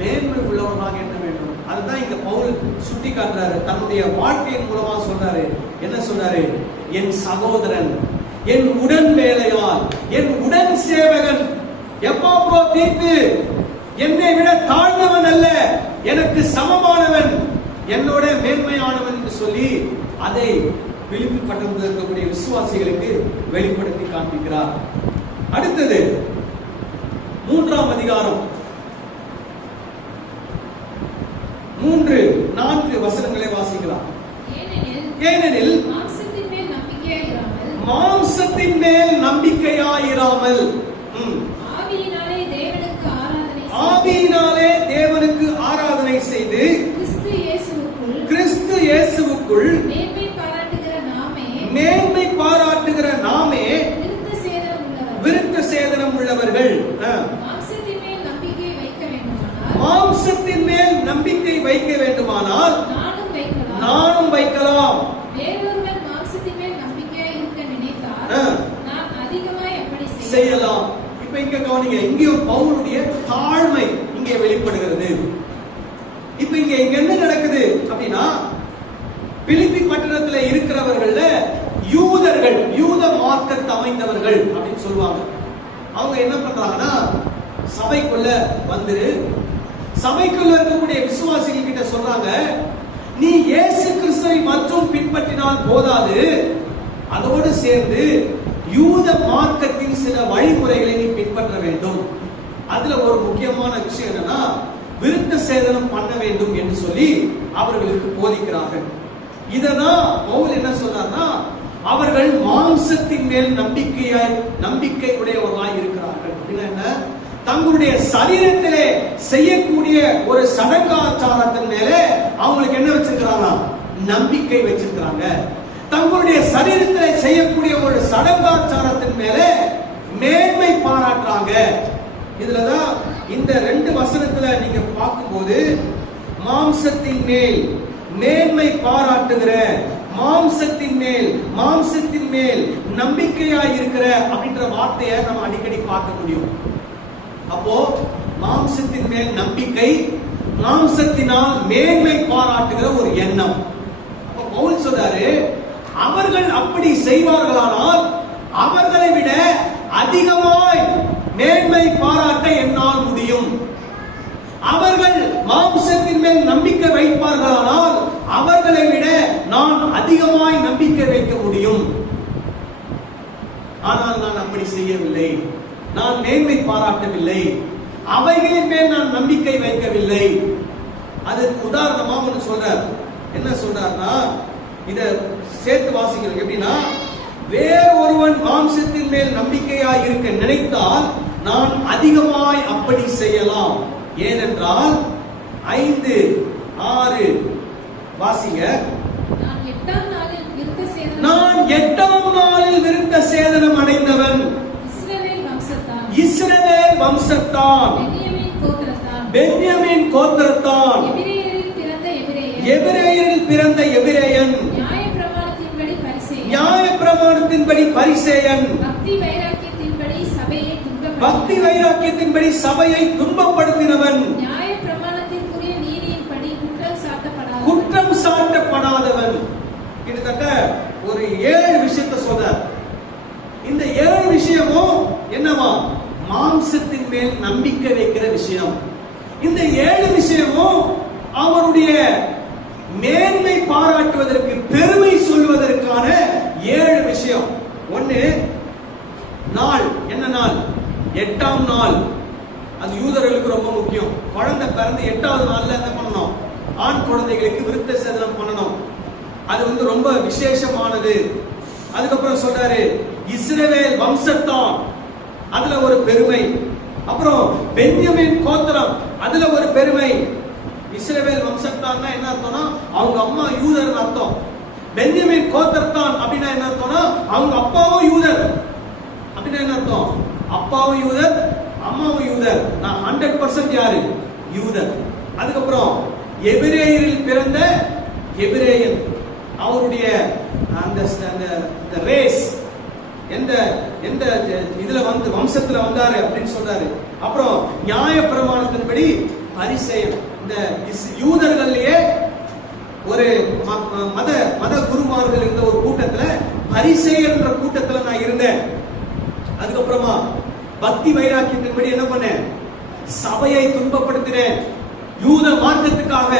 மேன்மை உள்ளவர்களாக எண்ண வேண்டும். அதுதான் இங்க பவுல் சுட்டி காட்டுறாரு. தன்னுடைய வாழ்க்கையின் மூலமா சொல்றாரு. என்ன சொல்றாரு? என் சகோதரன், என் உடன் வேலையாள், என் உடன் சேவகன் எப்பாப்ரோதீத்து என்னை விட தாழ்ந்தவன் அல்ல, எனக்கு சமமானவன், என்னோட மேன்மையானவன் என்று சொல்லி அதை பிலிப்பி பட்டணத்தில் இருக்கக்கூடிய விசுவாசிகளுக்கு வெளிப்படுத்தி காண்பிக்கிறார். அடுத்தது 3ஆம் அதிகாரம் 3-4 வசனங்களை வாசிக்கலாம். ஏனெனில் மாம்சத்தின் மேல் நம்பிக்கையாயிராமல் ஆவியினாலே தேவனுக்கு ஆராதனை செய்து கிறிஸ்து இயேசுவுக்குள் மேன்மை பாராட்டுகிற நாமே விருத்த சேதனம் உள்ளவர்கள். மாம்சத்தின் மேல் நம்பிக்கை வைக்க வேண்டுமானால் நானும் வைக்கலாம். செய்யலாம். இப்ப இங்க கவனிங்க, இங்கேயும் பவுலுடைய தாழ்மை இங்கே வெளிப்படுகிறது. இப்ப இங்க என்ன நடக்குது அப்படின்னா, பிலிப்பி பட்டணத்துல இருக்கிறவர்கள்ல யூதர்கள், யூத மார்க்கத்தை அமைந்தவர்கள் அப்படின்னு சொல்லுவாங்க. அவங்க என்ன பண்றாங்கன்னா, சபைக்குள்ள வந்து சபைக்குள்ள இருக்கக்கூடிய விசுவாசிகள் கிட்ட சொல்றாங்க, நீ இயேசு கிறிஸ்துவை மட்டும் பின்பற்றினால் போதாது, அதோடு சேர்ந்து யூத மார்க்கத்தின் சில வழிமுறைகளை நீ பின்பற்ற வேண்டும். அதுல ஒரு முக்கியமான விஷயம் என்னன்னா, விருத்த சேதனம் பண்ண வேண்டும் என்று சொல்லி அவர்களுக்கு போதிக்கிறார்கள். இததான் பவுல் என்ன சொன்னார்னா, அவர்கள் மாம்சத்தின் மேல் நம்பிக்கை உடையவர்களாய் இருக்கிறார்கள். என்ன? தங்களுடைய சரீரத்திலே செய்யக்கூடிய ஒரு சடங்காச்சாரத்தின் மேலே அவங்களுக்கு என்ன வச்சிருக்கிறாங்க? நம்பிக்கை வச்சிருக்கிறாங்க. தங்களுடைய சரீரத்திலே செய்யக்கூடிய ஒரு சடங்காச்சாரத்தின் மேலே மேன்மை பாராட்டுறாங்க. இதுலதான் இந்த 2 வசனத்துல நீங்க பார்க்கும்போது மாம்சத்தின் மேல் மேன்மை பாராட்டுகிற, மாம்சத்தின் மேல் நம்பிக்கையாய் இருக்கிற அப்படின்ற வார்த்தையை நம்ம அடிக்கடி பார்க்க முடியும். அப்போ மாம்சத்தின் மேல் நம்பிக்கை, மாம்சத்தினால் மேன்மை பாராட்டுகிற ஒரு எண்ணம். அப்ப பவுல் சொல்றாரு, அவர்கள் அப்படி செய்வார்களானால் அவர்களை விட அதிகமாய் மேன்மை பாராட்ட என்னால் முடியும். அவர்கள் மாம்சத்தின் மேல் நம்பிக்கை வைப்பார்களானால் அவர்களை விட நான் அதிகமாய் நம்பிக்கை வைக்க முடியும். ஆனால் நான் அப்படி செய்யவில்லை. நான் மேன்மை பாராட்டவில்லை. அவைகளின் மேல் நான் நம்பிக்கை வைக்கவில்லை. அதுக்கு உதாரணமா ஒன்று சொல்றார். என்ன சொல்றாருன்னா, இத சேர்த்து வாசிக்கிறோம். எப்படின்னா, வேறு ஒருவன் மாம்சத்தின் மேல் நம்பிக்கையாய் இருக்க நினைத்தால் நான் அதிகமாய் அப்படி செய்யலாம். ஏனென்றால் 5-6 வாசிங்க. நான் 8ஆம் நாளில் விருத்த சேதனம் அடைந்தவன், இஸ்ரவேல் வம்சத்தான், பென்யமீன் கோத்திரத்தான், எபிரேயரில் பிறந்த எபிரேயன், நியாய பிரமாணத்தின்படி பரிசேயன், பக்தி வைராக்கியத்தின்படி சபையை துன்பப்படுத்தினவன், குற்றம் சாட்டப்படாதவன். கிட்டத்தட்ட ஒரு 7 விஷயத்தை சொல்றார். இந்த 7 விஷயமும் என்னவா? மாம்சத்தின் மேல் நம்பிக்கை வைக்கிற விஷயம். இந்த 7 விஷயமும் அவருடைய மேன்மை பாராட்டுவதற்கு, பெருமை சொல்வதற்கான 7 விஷயம். ஒன்னு, நாள். என்ன நாள்? 8ஆம் நாள். அது யூதர்களுக்கு ரொம்ப முக்கியம். குழந்தை பிறந்து 8வது நாள்ல என்ன பண்ணணும்? ஆண் குழந்தைகளுக்கு விருத்த சேதனம் பண்ணணும். அது ரொம்ப விசேஷமானது. அதுக்கப்புறம் சொல்றாரு, இஸ்ரவேல் வம்சத்தான், அதுல ஒரு பெருமை. அப்புறம் பென்யமீன் கோத்திரம், அதுல ஒரு பெருமை. இஸ்ரவேல் வம்சத்தான் என்ன அர்த்தம்னா, அவங்க அம்மா யூதர் அர்த்தம். பென்யமீன் கோத்திரத்தான் அப்படின்னா என்ன அர்த்தம்னா, அவங்க அப்பாவும் யூதர். அப்படின்னா என்ன அர்த்தம்? அப்பாவும் யூதர், அம்மாவும் யூதர். நான் 100% யாரு? யூதர். அதுக்கப்புறம் எபிரேயரில் பிறந்த எபிரேயன், அவருடைய அந்த ரேஸ், எந்த எந்த இதுல வந்து வம்சத்துல வந்தாரு அப்படின்னு சொல்றாரு. அப்புறம் நியாய பிரமாணத்தின்படி பரிசேயர், இந்த யூதர்கள்லயே ஒரு மத குருமார்கள் இருந்த ஒரு கூட்டத்துல பரிசேயர் என்ற கூட்டத்துல நான் இருந்தேன். அதுக்கப்புறமா பக்தி வைராக்கியத்தின்படி என்ன பண்ணேன், சபையை துன்பப்படுத்தினேன். யூத மார்க்கத்துக்காக,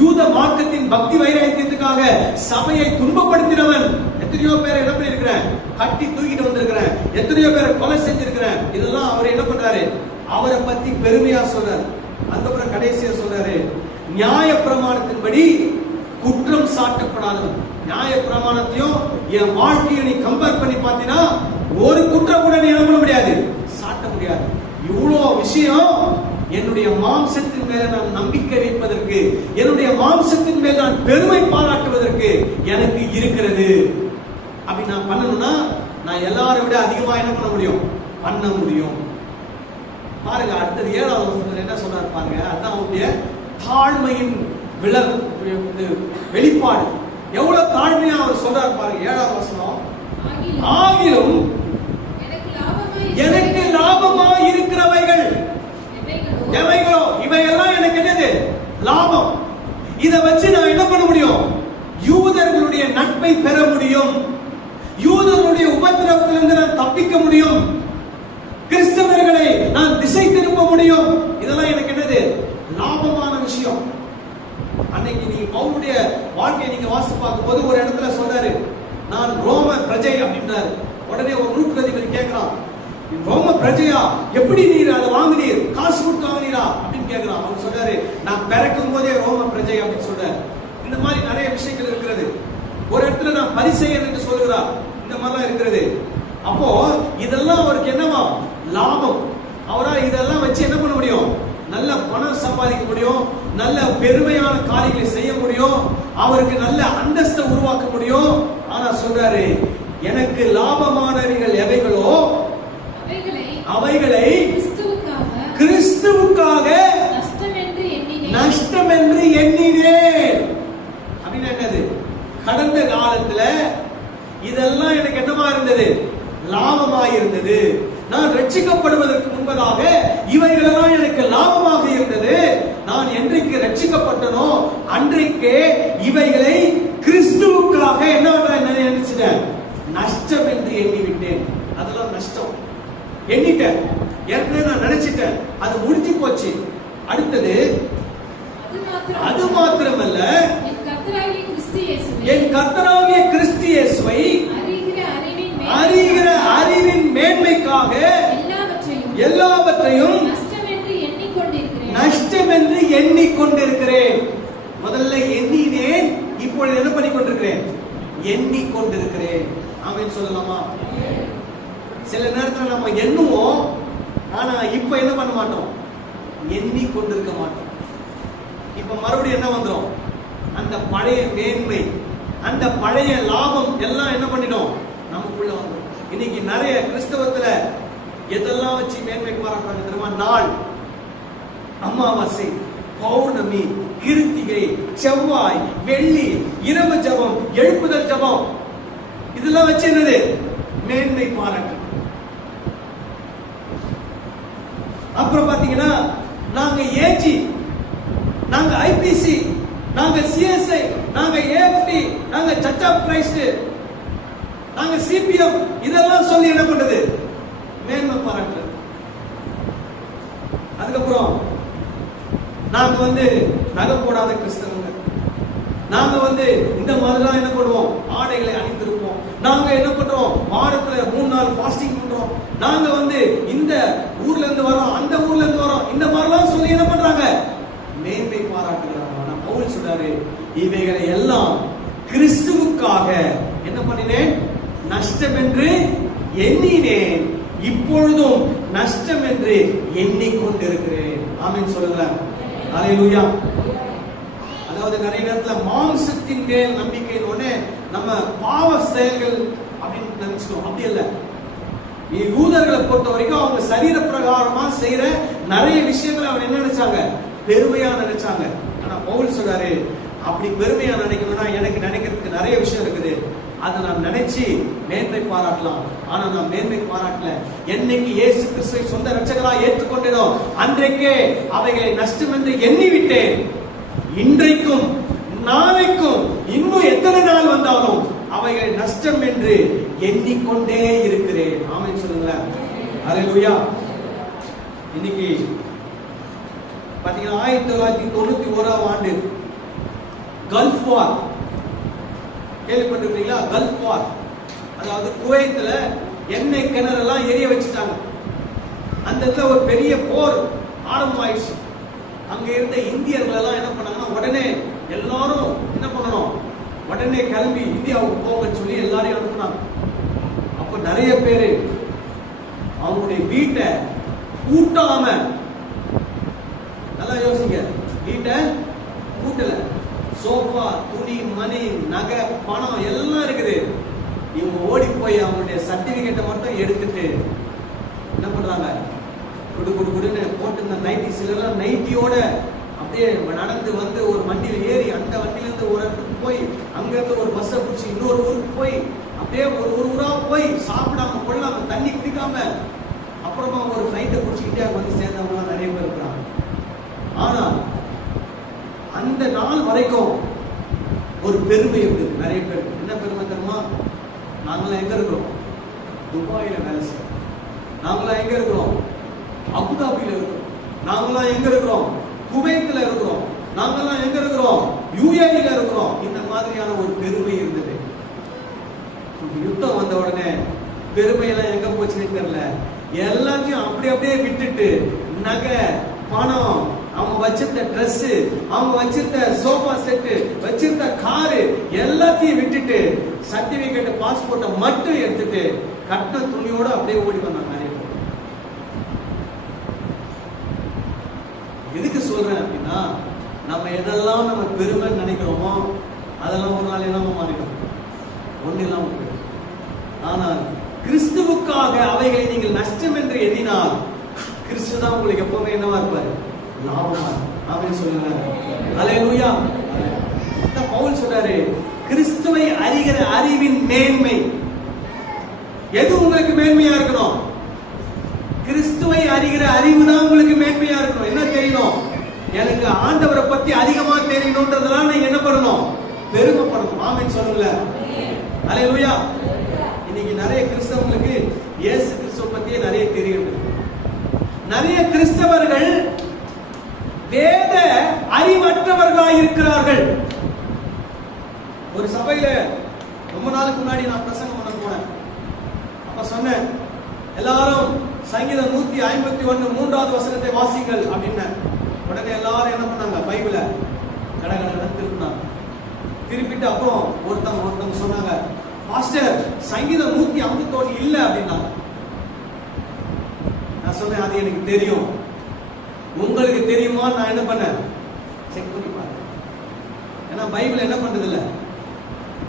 யூத மார்க்கத்தின் பக்தி வைராக்கியத்துக்காக சபையை துன்பப்படுத்தினவன். எத்தனையோ பேரை என்ன பண்ணிருக்கிறேன், கட்டி தூக்கிட்டு வந்திருக்கிறேன். எத்தனையோ பேரை கொலை செஞ்சிருக்கிறேன். இதெல்லாம் அவர் என்ன பண்றாரு, அவரை பத்தி பெருமையா சொல்றாரு. அதுக்கப்புறம் கடைசியா சொல்றாரு, நியாய பிரமாணத்தின்படி குற்றம் சாட்டப்படாதவன். நியாய பிரமாணத்தையும் என் வாழ்க்கையை நீ கம்பேர் பண்ணி பார்த்தீங்கன்னா ஒரு குற்றம் கூட நீ என்ன பண்ண முடியாது, சாட்ட முடியாது. இவ்வளவு விஷயம் என்னுடைய மாம்சத்தின் மேல நான் நம்பிக்கை வைப்பதற்கு, என்னுடைய மாம்சத்தின் மேல் நான் பெருமை பாராட்டுவதற்கு எனக்கு இருக்கிறது. அப்படி நான் பண்ணணும்னா நான் எல்லாரும் விட அதிகமா என்ன பண்ண முடியும், பண்ண முடியும். பாருங்க, அடுத்தது 7வது வசனத்துல என்ன சொல்றாரு பாருங்க. அதான் அவருடைய தாழ்மையின் வெளிப்பாடு. எவ்வளவு தாழ்மையா அவர் சொல்றாரு பாருங்க. 7வது வசனம், ஆகிலும் எனக்கு லாபமா இருக்கிறவைகள் எவைகளோ, இவையெல்லாம் எனக்கு என்னது, லாபம். இதை வச்சு நான் என்ன பண்ண முடியும், யூதர்களுடைய நட்பை பெற முடியும், யூதர்களுடைய உபத்திரவத்திலிருந்து நான் தப்பிக்க முடியும், கிறிஸ்தவர்களை நான் திசை திருப்ப முடியும். இதெல்லாம் எனக்கு என்னது, லாபமான விஷயம். அன்னைக்கு நீங்க பவுலுடைய வாழ்க்கையை நீங்க வாசித்து பார்க்கும் போது ஒரு இடத்துல சொல்றாரு, நான் ரோம பிரஜை அப்படின்றாரு. உடனே ஒரு நூற்றுக்கதிபதி கேட்கிறான், ரோம பிரஜையா, எப்படி நீர் அதை வாங்கினீர், காசு கொடுத்து வாங்கினீரா அப்படின்னு கேட்கிறான். அவர் சொல்றாரு, நான் பிறக்கும் போதே ரோம பிரஜை அப்படின்னு சொல்றாரு. இந்த மாதிரி நிறைய விஷயங்கள் இருக்கிறது. ஒரு இடத்துல நான் பரிசேயர் என்று சொல்லுகிறார். இந்த மாதிரிலாம் இருக்கிறது. அப்போ இதெல்லாம் அவருக்கு என்னவா, லாபம். அவரால் இதெல்லாம் வச்சு என்ன பண்ண முடியும், நல்ல பணம் சம்பாதிக்க முடியும், நல்ல பெருமையான காரியங்களை செய்ய முடியும், அவருக்கு நல்ல அந்தஸ்தை உருவாக்க முடியும். ஆனா சொல்றாரு, எனக்கு லாபமானவைகள் எவைகளோ அவைகளை கிறிஸ்துவுக்காக நஷ்டம் என்று எண்ணினேன். அப்படின்னு என்னது, கடந்த காலத்துல இதெல்லாம் எனக்கு என்னமா இருந்தது, லாபமா இருந்தது. நான் ரட்சிக்கப்படுவதற்கு முன்பதாக இவைகளெல்லாம் எனக்கு லாபமாக இருந்தது. நான் என்றைக்கு ரட்சிக்கப்பட்டனோ அன்றைக்கே இவைகளை கிறிஸ்துவுக்காக என்ன நினைச்சிட்டேன், நஷ்டம் என்று எண்ணிவிட்டேன். அதெல்லாம் நஷ்டம் எண்ணிட்டேன், ஏற்கனவே நான் நினைச்சிட்டேன், அது முடிஞ்சு போச்சு. அடுத்தது, அது மாத்திரமல்ல, என் கர்த்தராகிய கிறிஸ்து இயேசுவை அறிகிற அறிவின் மேன்மைக்காக எல்லாவற்றையும் நஷ்டம் என்று எண்ணிக்கொண்டிருக்கிறேன். முதல்ல எண்ணினேன், இப்பொழுது என்ன பண்ணி கொண்டிருக்கிறேன், எண்ணிக்கொண்டிருக்கிறேன். ஆமென் சொல்லலாமா? சில நேரத்தில் நம்ம எண்ணுவோம், ஆனா இப்ப என்ன பண்ண மாட்டோம், எண்ணிக்கொண்டிருக்க மாட்டோம். இப்ப மறுபடியும் என்ன வந்துடும், அந்த பழைய மேன்மை, அந்த பழைய லாபம் எல்லாம் என்ன பண்ணிடும், நமக்குள்ள வந்துடும். இன்னைக்கு நிறைய கிறிஸ்தவத்துல எதெல்லாம் வச்சு மேன்மை பாராட்டுறாங்க தெரியுமா? நாள், அமாவாசை, பௌர்ணமி, கிருத்திகை, செவ்வாய், வெள்ளி, இரவு ஜபம், எழுப்புதல் ஜபம், இதெல்லாம் வச்சு என்னது, மேன்மை பாராட்டு. அப்புறம் பாத்தீங்கன்னா நாங்க ஏஜி, நாங்க ஐபிசி, நாங்க சிஎஸ்ஐ, நாங்க ஏஎஃப்டி, நாங்க சர்ச் ஆஃப் கிரைஸ்ட், நாங்க சிபிஎம், இதெல்லாம் சொல்லி என்ன பண்றது, மேன்மை பாராட்டு. அதுக்கப்புறம் நாங்க நகை போடாத கிறிஸ்தவங்க, நாங்க இந்த மாதிரிலாம் என்ன பண்ணுவோம், ஆடைகளை அணிந்திருப்போம். நாங்க என்ன பண்றோம், வாரத்துல 3 நாள் ஃபாஸ்டிங் பண்றோம். நாங்க இந்த ஊர்ல இருந்து வரோம், அந்த ஊர்ல இருந்து வரோம், இந்த மாதிரிலாம் சொல்லி என்ன பண்றாங்க, மேன்மை பாராட்டுகிறாங்க. ஆனா பவுல் சொல்றாரு, இவைகளை எல்லாம் கிறிஸ்துவுக்காக என்ன பண்ணினேன், நஷ்டம் என்று எண்ணினேன், இப்பொழுதும் நஷ்டம் என்று எண்ணிக்கொண்டிருக்கிறேன். ஆமென் சொல்லுங்களேன். அல்லேலூயா. அதாவது நிறைய நேரத்துல மாம்சத்தின் மேல் நம்பிக்கையின் உடனே நம்ம பாவ செயல்கள் அப்படின்னு நினைச்சிட்டோம். அப்படி இல்ல. யூதர்களை பொறுத்த வரைக்கும் அவங்க சரீர பிரகாரமா செய்யற நிறைய விஷயங்களை அவங்க என்ன நினைச்சாங்க, பெருமையா நினைச்சாங்க. ஆனா பவுல் சொல்றாரு, அப்படி பெருமையா நினைக்கணும்னா எனக்கு நினைக்கிறதுக்கு நிறைய விஷயம் இருக்குது, அதை நான் நினைச்சு மேன்மை பாராட்டலாம். ஆனா நான் மேன்மை பாராட்டல. என்னைக்கு இயேசு கிறிஸ்துவை சொந்த இரட்சகராய் ஏற்றுக்கொண்டேனோ அன்றைக்கே அவைகளை நஷ்டம் என்று எண்ணி விட்டேன். இன்றைக்கும் நாளைக்கும் இன்னும் எத்தனை நாள் வந்தாலும் அவைகளை நஷ்டம் என்று எண்ணிக்கொண்டே இருக்கிறேன். ஆமென் சொல்லுங்களேன். அல்லேலூயா. இன்னைக்கு பாத்தீங்கன்னா 1991 ஆண்டு கல்ஃப் வார் கேள்விப்பட்டிருக்கீங்களா? கல்ஃப் வார், அதாவது குவைத்துல எண்ணெய் கிணறெல்லாம் எரிய வச்சுட்டாங்க. அந்த இடத்துல ஒரு பெரிய போர் ஆரம்பமாயிடுச்சு. அங்க இருந்த இந்தியர்கள் எல்லாம் என்ன பண்ணாங்கன்னா, உடனே எல்லாரும் என்ன பண்ணணும், உடனே கிளம்பி இந்தியாவுக்கு போங்கன்னு சொல்லி எல்லாரையும் அனுப்புனாங்க. அப்ப நிறைய பேரு அவங்களுடைய வீட்டை கூட்டாம, நல்லா யோசிங்க, வீட்டை கூட்டல, சோஃபா, துணி, மணி, நகை, பணம் எல்லாம் இருக்குது. இவங்க ஓடி போய் அவங்களுடைய சர்டிபிகேட்டை மட்டும் எடுத்துட்டு என்ன பண்றாங்க, குடுன்னு போட்டு இந்த நைட்டி, சிலர் நைட்டியோட அப்படியே நடந்து வந்து ஒரு வண்டியில ஏறி அந்த வண்டியில இருந்து ஒரு இடத்துக்கு போய் அங்க இருந்து ஒரு பஸ்ஸை பிடிச்சி இன்னொரு ஊருக்கு போய் அப்படியே ஒரு ஊரா போய் சாப்பிடாம கொள்ளாம தண்ணி குடிக்காம அப்புறமா ஒரு ஃபிளைட்டை பிடிச்சிக்கிட்டே வந்து சேர்ந்தவங்க நிறைய பேர் இருக்கிறாங்க. ஆனா அந்த நாள் வரைக்கும் ஒரு பெருமை இருந்தது நிறைய பேர். என்ன பெருமை தெரியுமா? நாங்களாம் எங்க இருக்கிறோம்? துபாயில வேலை செய்யறோம். நாங்களாம் எங்க இருக்கிறோம்? அபுதாபியில இருக்கிறோம். நாங்களாம் எங்க இருக்கிறோம்? குவைத்துல இருக்கிறோம். நாங்களாம் எங்க இருக்கிறோம்? யுஏஇல இருக்கிறோம். இந்த மாதிரியான ஒரு பெருமை இருந்தது. யுத்தம் வந்த உடனே பெருமையெல்லாம் எங்க போச்சுன்னு தெரியல. எல்லாத்தையும் அப்படியே விட்டுட்டு நகை, பணம், அவங்க வச்சிருந்த ட்ரெஸ், அவங்க வச்சிருந்த சோஃபா செட்டு, வச்சிருந்த காரு எல்லாத்தையும் விட்டுட்டு சர்டிபிகேட், பாஸ்போர்ட்டை மட்டும் எடுத்துட்டு கட்ட துணியோட அப்படியே ஓடி வந்தாங்க நிறைய பேர். எதுக்கு சொல்றேன் அப்படின்னா, நம்ம எதெல்லாம் நம்ம பெருமை நினைக்கிறோமோ அதெல்லாம் ஒரு நாள் இல்லாம மாறிடும், ஒண்ணு இல்லாம போயிடும். ஆனால் கிறிஸ்துவுக்காக அவைகளை நீங்கள் நஷ்டம் என்று எண்ணினால் கிறிஸ்து தான் உங்களுக்கு எப்பவுமே என்னவா இருப்பாரு? லாபமா. ஆமென் சொல்லுங்க. அல்லேலூயா. பவுல் சொல்றாரு, கிறிஸ்துவை அறிகிற அறிவின் மேன்மை. எது உங்களுக்கு மேன்மையா இருக்கணும்? கிறிஸ்துவை அறிகிற அறிவு தான் உங்களுக்கு மேன்மையா இருக்கணும். என்ன தெரியணும்? எனக்கு ஆண்டவரை பத்தி அதிகமா தெரியணும்ன்றதெல்லாம் நீங்க என்ன பண்ணணும்? பெருமைப்படணும். ஆமென் சொல்லுங்க. அல்லேலூயா. இன்னைக்கு நிறைய கிறிஸ்தவங்களுக்கு இயேசு கிறிஸ்துவ பத்தியே நிறைய தெரியும். நிறைய கிறிஸ்தவர்கள் வேத அறிவற்றவர்களாக இருக்கிறார்கள். ஒரு சபையில ரொம்ப நாளுக்கு முன்னாடி நான் பிரசங்கம் பண்ண போனேன். அப்ப சொன்னேன், எல்லாரும் சங்கீதம் 151 3வது வசனத்தை வாசிங்கள் அப்படின்னு. உடனே எல்லாரும் என்ன பண்ணாங்க? பைபிள கடகடன்னு திருப்பினாங்க. திருப்பிட்டு அப்புறம் ஒருத்தவங்க சொன்னாங்க, மாஸ்டர் சங்கீதம் 151 இல்ல அப்படின்னாங்க. நான் சொன்னேன், அது எனக்கு தெரியும், உங்களுக்கு தெரியுமா? நான் என்ன பண்ணேன்? செக் பண்ணி பாருங்க. ஏன்னா பைபிள் என்ன பண்றது இல்ல,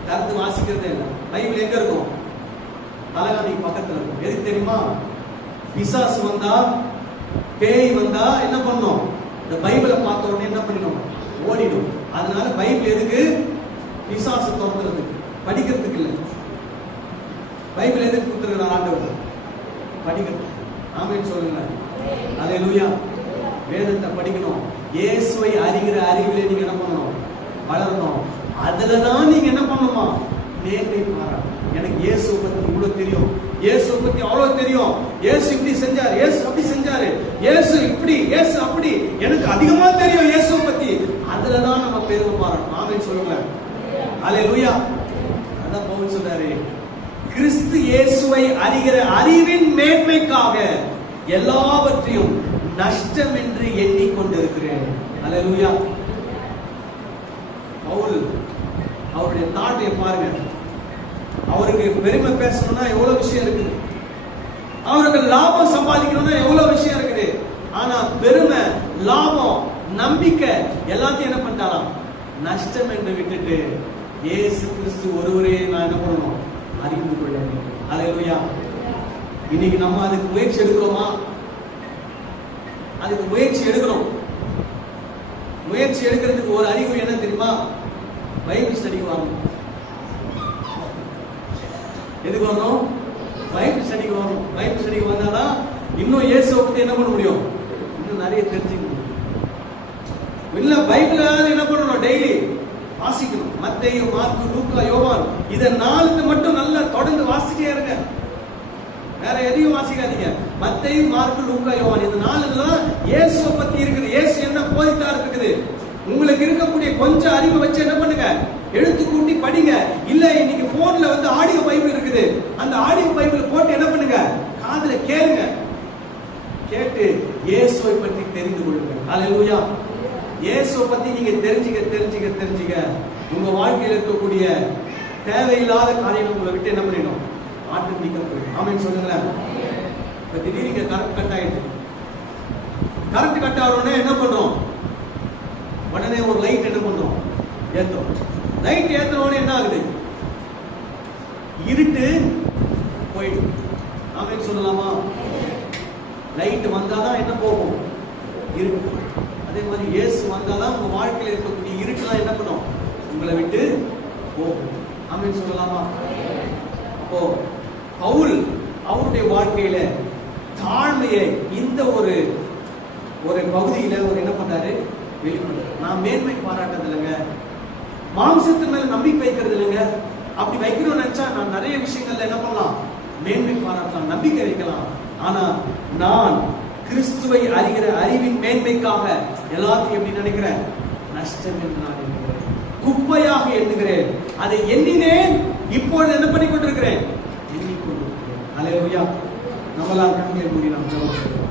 கருத்து வாசிக்கிறதே இல்லை. பைபிள் எங்க இருக்கும்? தலகாணிக்கு பக்கத்துல இருக்கும். எதுக்கு தெரியுமா? பிசாசு வந்தா, பேய் வந்தா என்ன பண்ணும்? இந்த பைபிளை பார்த்த உடனே என்ன பண்ணிடும்? ஓடிடும். அதனால பைபிள் எதுக்கு? பிசாசு துரத்துறது, படிக்கிறதுக்கு இல்லை. பைபிள் எதுக்கு கொடுத்துருக்கிற ஆண்டவர்? படிக்கிறது. ஆமென் சொல்லுங்க. அல்லேலூயா. வேதத்தை படிக்கணும். இயேசுவை அறிகிற அறிவிலே நீங்க என்ன பண்ணணும்? வளரணும். அதுலதான் நீங்க என்ன பண்ணணுமா? மேன்மை பாராட்டணும். எனக்கு இயேசுவை பத்தி இவ்வளவு தெரியும், இயேசுவை பத்தி அவ்வளவு தெரியும், இயேசு இப்படி செஞ்சாரு, இயேசு அப்படி செஞ்சாரு, இயேசு இப்படி, இயேசு அப்படி, எனக்கு அதிகமா தெரியும் இயேசுவை பத்தி. அதுலதான் நம்ம பெருமை பாராட்டணும். ஆமென் சொல்லுங்க. அல்லேலூயா. அதான் பவுல் சொல்றாரு, கிறிஸ்து இயேசுவை அறிகிற அறிவின் மேன்மைக்காக எல்லாவற்றையும் நஷ்டம் என்று எண்ணிக்கொண்டிருக்கிறேன். அல்லேலூயா. பவுல் அவருடைய தாட்டை பாருங்க. அவருக்கு பெருமை பேசணும்னா எவ்வளவு விஷயம் இருக்குது, அவருக்கு லாபம் சம்பாதிக்கணும்னா எவ்வளவு விஷயம் இருக்குது. ஆனா பெருமை, லாபம், நம்பிக்கை எல்லாத்தையும் என்ன பண்ணிட்டாராம்? நஷ்டம் என்று விட்டுட்டு இயேசு கிறிஸ்து ஒருவரே நான் என்ன பண்ணணும்? அறிந்து கொள்ள வேண்டும். அல்லேலூயா. இன்னைக்கு நம்ம அதுக்கு முயற்சி எடுக்கிறோமா? அதுக்கு முயற்சி எடுக்கிறோம். முயற்சி எடுக்கிறதுக்கு ஒரு அறிகுறி என்ன தெரியுமா? பைபிள் ஸ்டடிக்கு வரணும். எதுக்கு வரணும்? பைபிள் கொண்டு என்ன பண்ண முடியும்? இன்னும் நிறைய தெரிஞ்சுக்க முடியும். இல்ல பைபிளாவது என்ன பண்ணணும்? டெய்லி வாசிக்கணும். மத்தேயு, மார்க்கு, லூக்கா, யோவான் இத 4 மட்டும் நல்லா தொடர்ந்து வாசிட்டே இருங்க. வேற எதையும் வாசிக்காதீங்க. மத்தேயு, மார்க்கு, லூக்கா, யோவான் இந்த 4 இயேசுவை பத்தி இருக்குது. இயேசு என்ன போதித்தார் இருக்குது. உங்களுக்கு இருக்கக்கூடிய கொஞ்சம் அறிவை வச்சு என்ன பண்ணுங்க? எழுத்து கூட்டி படிங்க. இல்ல இன்னைக்கு போன்ல ஆடியோ பைபிள் இருக்குது. அந்த ஆடியோ பைபிள் போட்டு என்ன பண்ணுங்க? காதுல கேளுங்க. கேட்டு இயேசுவை பற்றி தெரிந்து கொள்ளுங்க. ஹல்லேலூயா. இயேசுவை பத்தி நீங்க தெரிஞ்சுக்க உங்க வாழ்க்கையில் இருக்கக்கூடிய தேவையில்லாத காரியங்கள் உங்களை விட்டு என்ன பண்ணிடும்? ஆட்டோமேட்டிக்கா போயிடும். ஆமென் சொல்லுங்களேன். இப்ப திடீர்னு கரண்ட் கட் ஆயிடுது. கரண்ட் கட் ஆகிறோன்னே என்ன பண்றோம்? உடனே ஒரு லைட் என்ன பண்றோம்? ஏத்துறோம். லைட் ஏத்துற உடனே என்ன ஆகுது? இருட்டு போயிடும். ஆமென் சொல்லலாமா? லைட் வந்தாதான் என்ன போகும்? இருட்டு. அதே மாதிரி இயேசு வந்தாதான் உங்க வாழ்க்கையில் இருக்கக்கூடிய இருட்டுலாம் என்ன பண்ணும்? உங்களை விட்டு போகும். ஆமென் சொல்லலாமா? அப்போ பவுல் அவருடைய வாழ்க்கையில தாழ்மையை இந்த ஒரு பகுதியில என்ன பண்றாரு? வெளிப்படுறாரு. நான் மேன்மை பாராட்டது இல்லைங்க, மாம்சத்து மேல நம்பிக்கை வைக்கிறது இல்லைங்க. அப்படி வைக்கணும்னு நினைச்சா நான் நிறைய விஷயங்கள்ல என்ன பண்ணலாம்? மேன்மை பாராட்டலாம், நம்பிக்கை வைக்கலாம். ஆனா நான் கிறிஸ்துவை அறிகிற அறிவின் மேன்மைக்காக எல்லாத்தையும் எப்படி நினைக்கிறேன்? நஷ்டம் என்று நான் எண்ணுகிறேன், குப்பையாக எண்ணுகிறேன். அதை எண்ணினேன், இப்பொழுது என்ன பண்ணி கொண்டிருக்கிறேன்? எண்ணிக்கொண்டிருக்கிறேன். ஹல்லேலூயா. நம்மளால் கண்களை மூடி நாம் ஜெபம் செய்வோம்.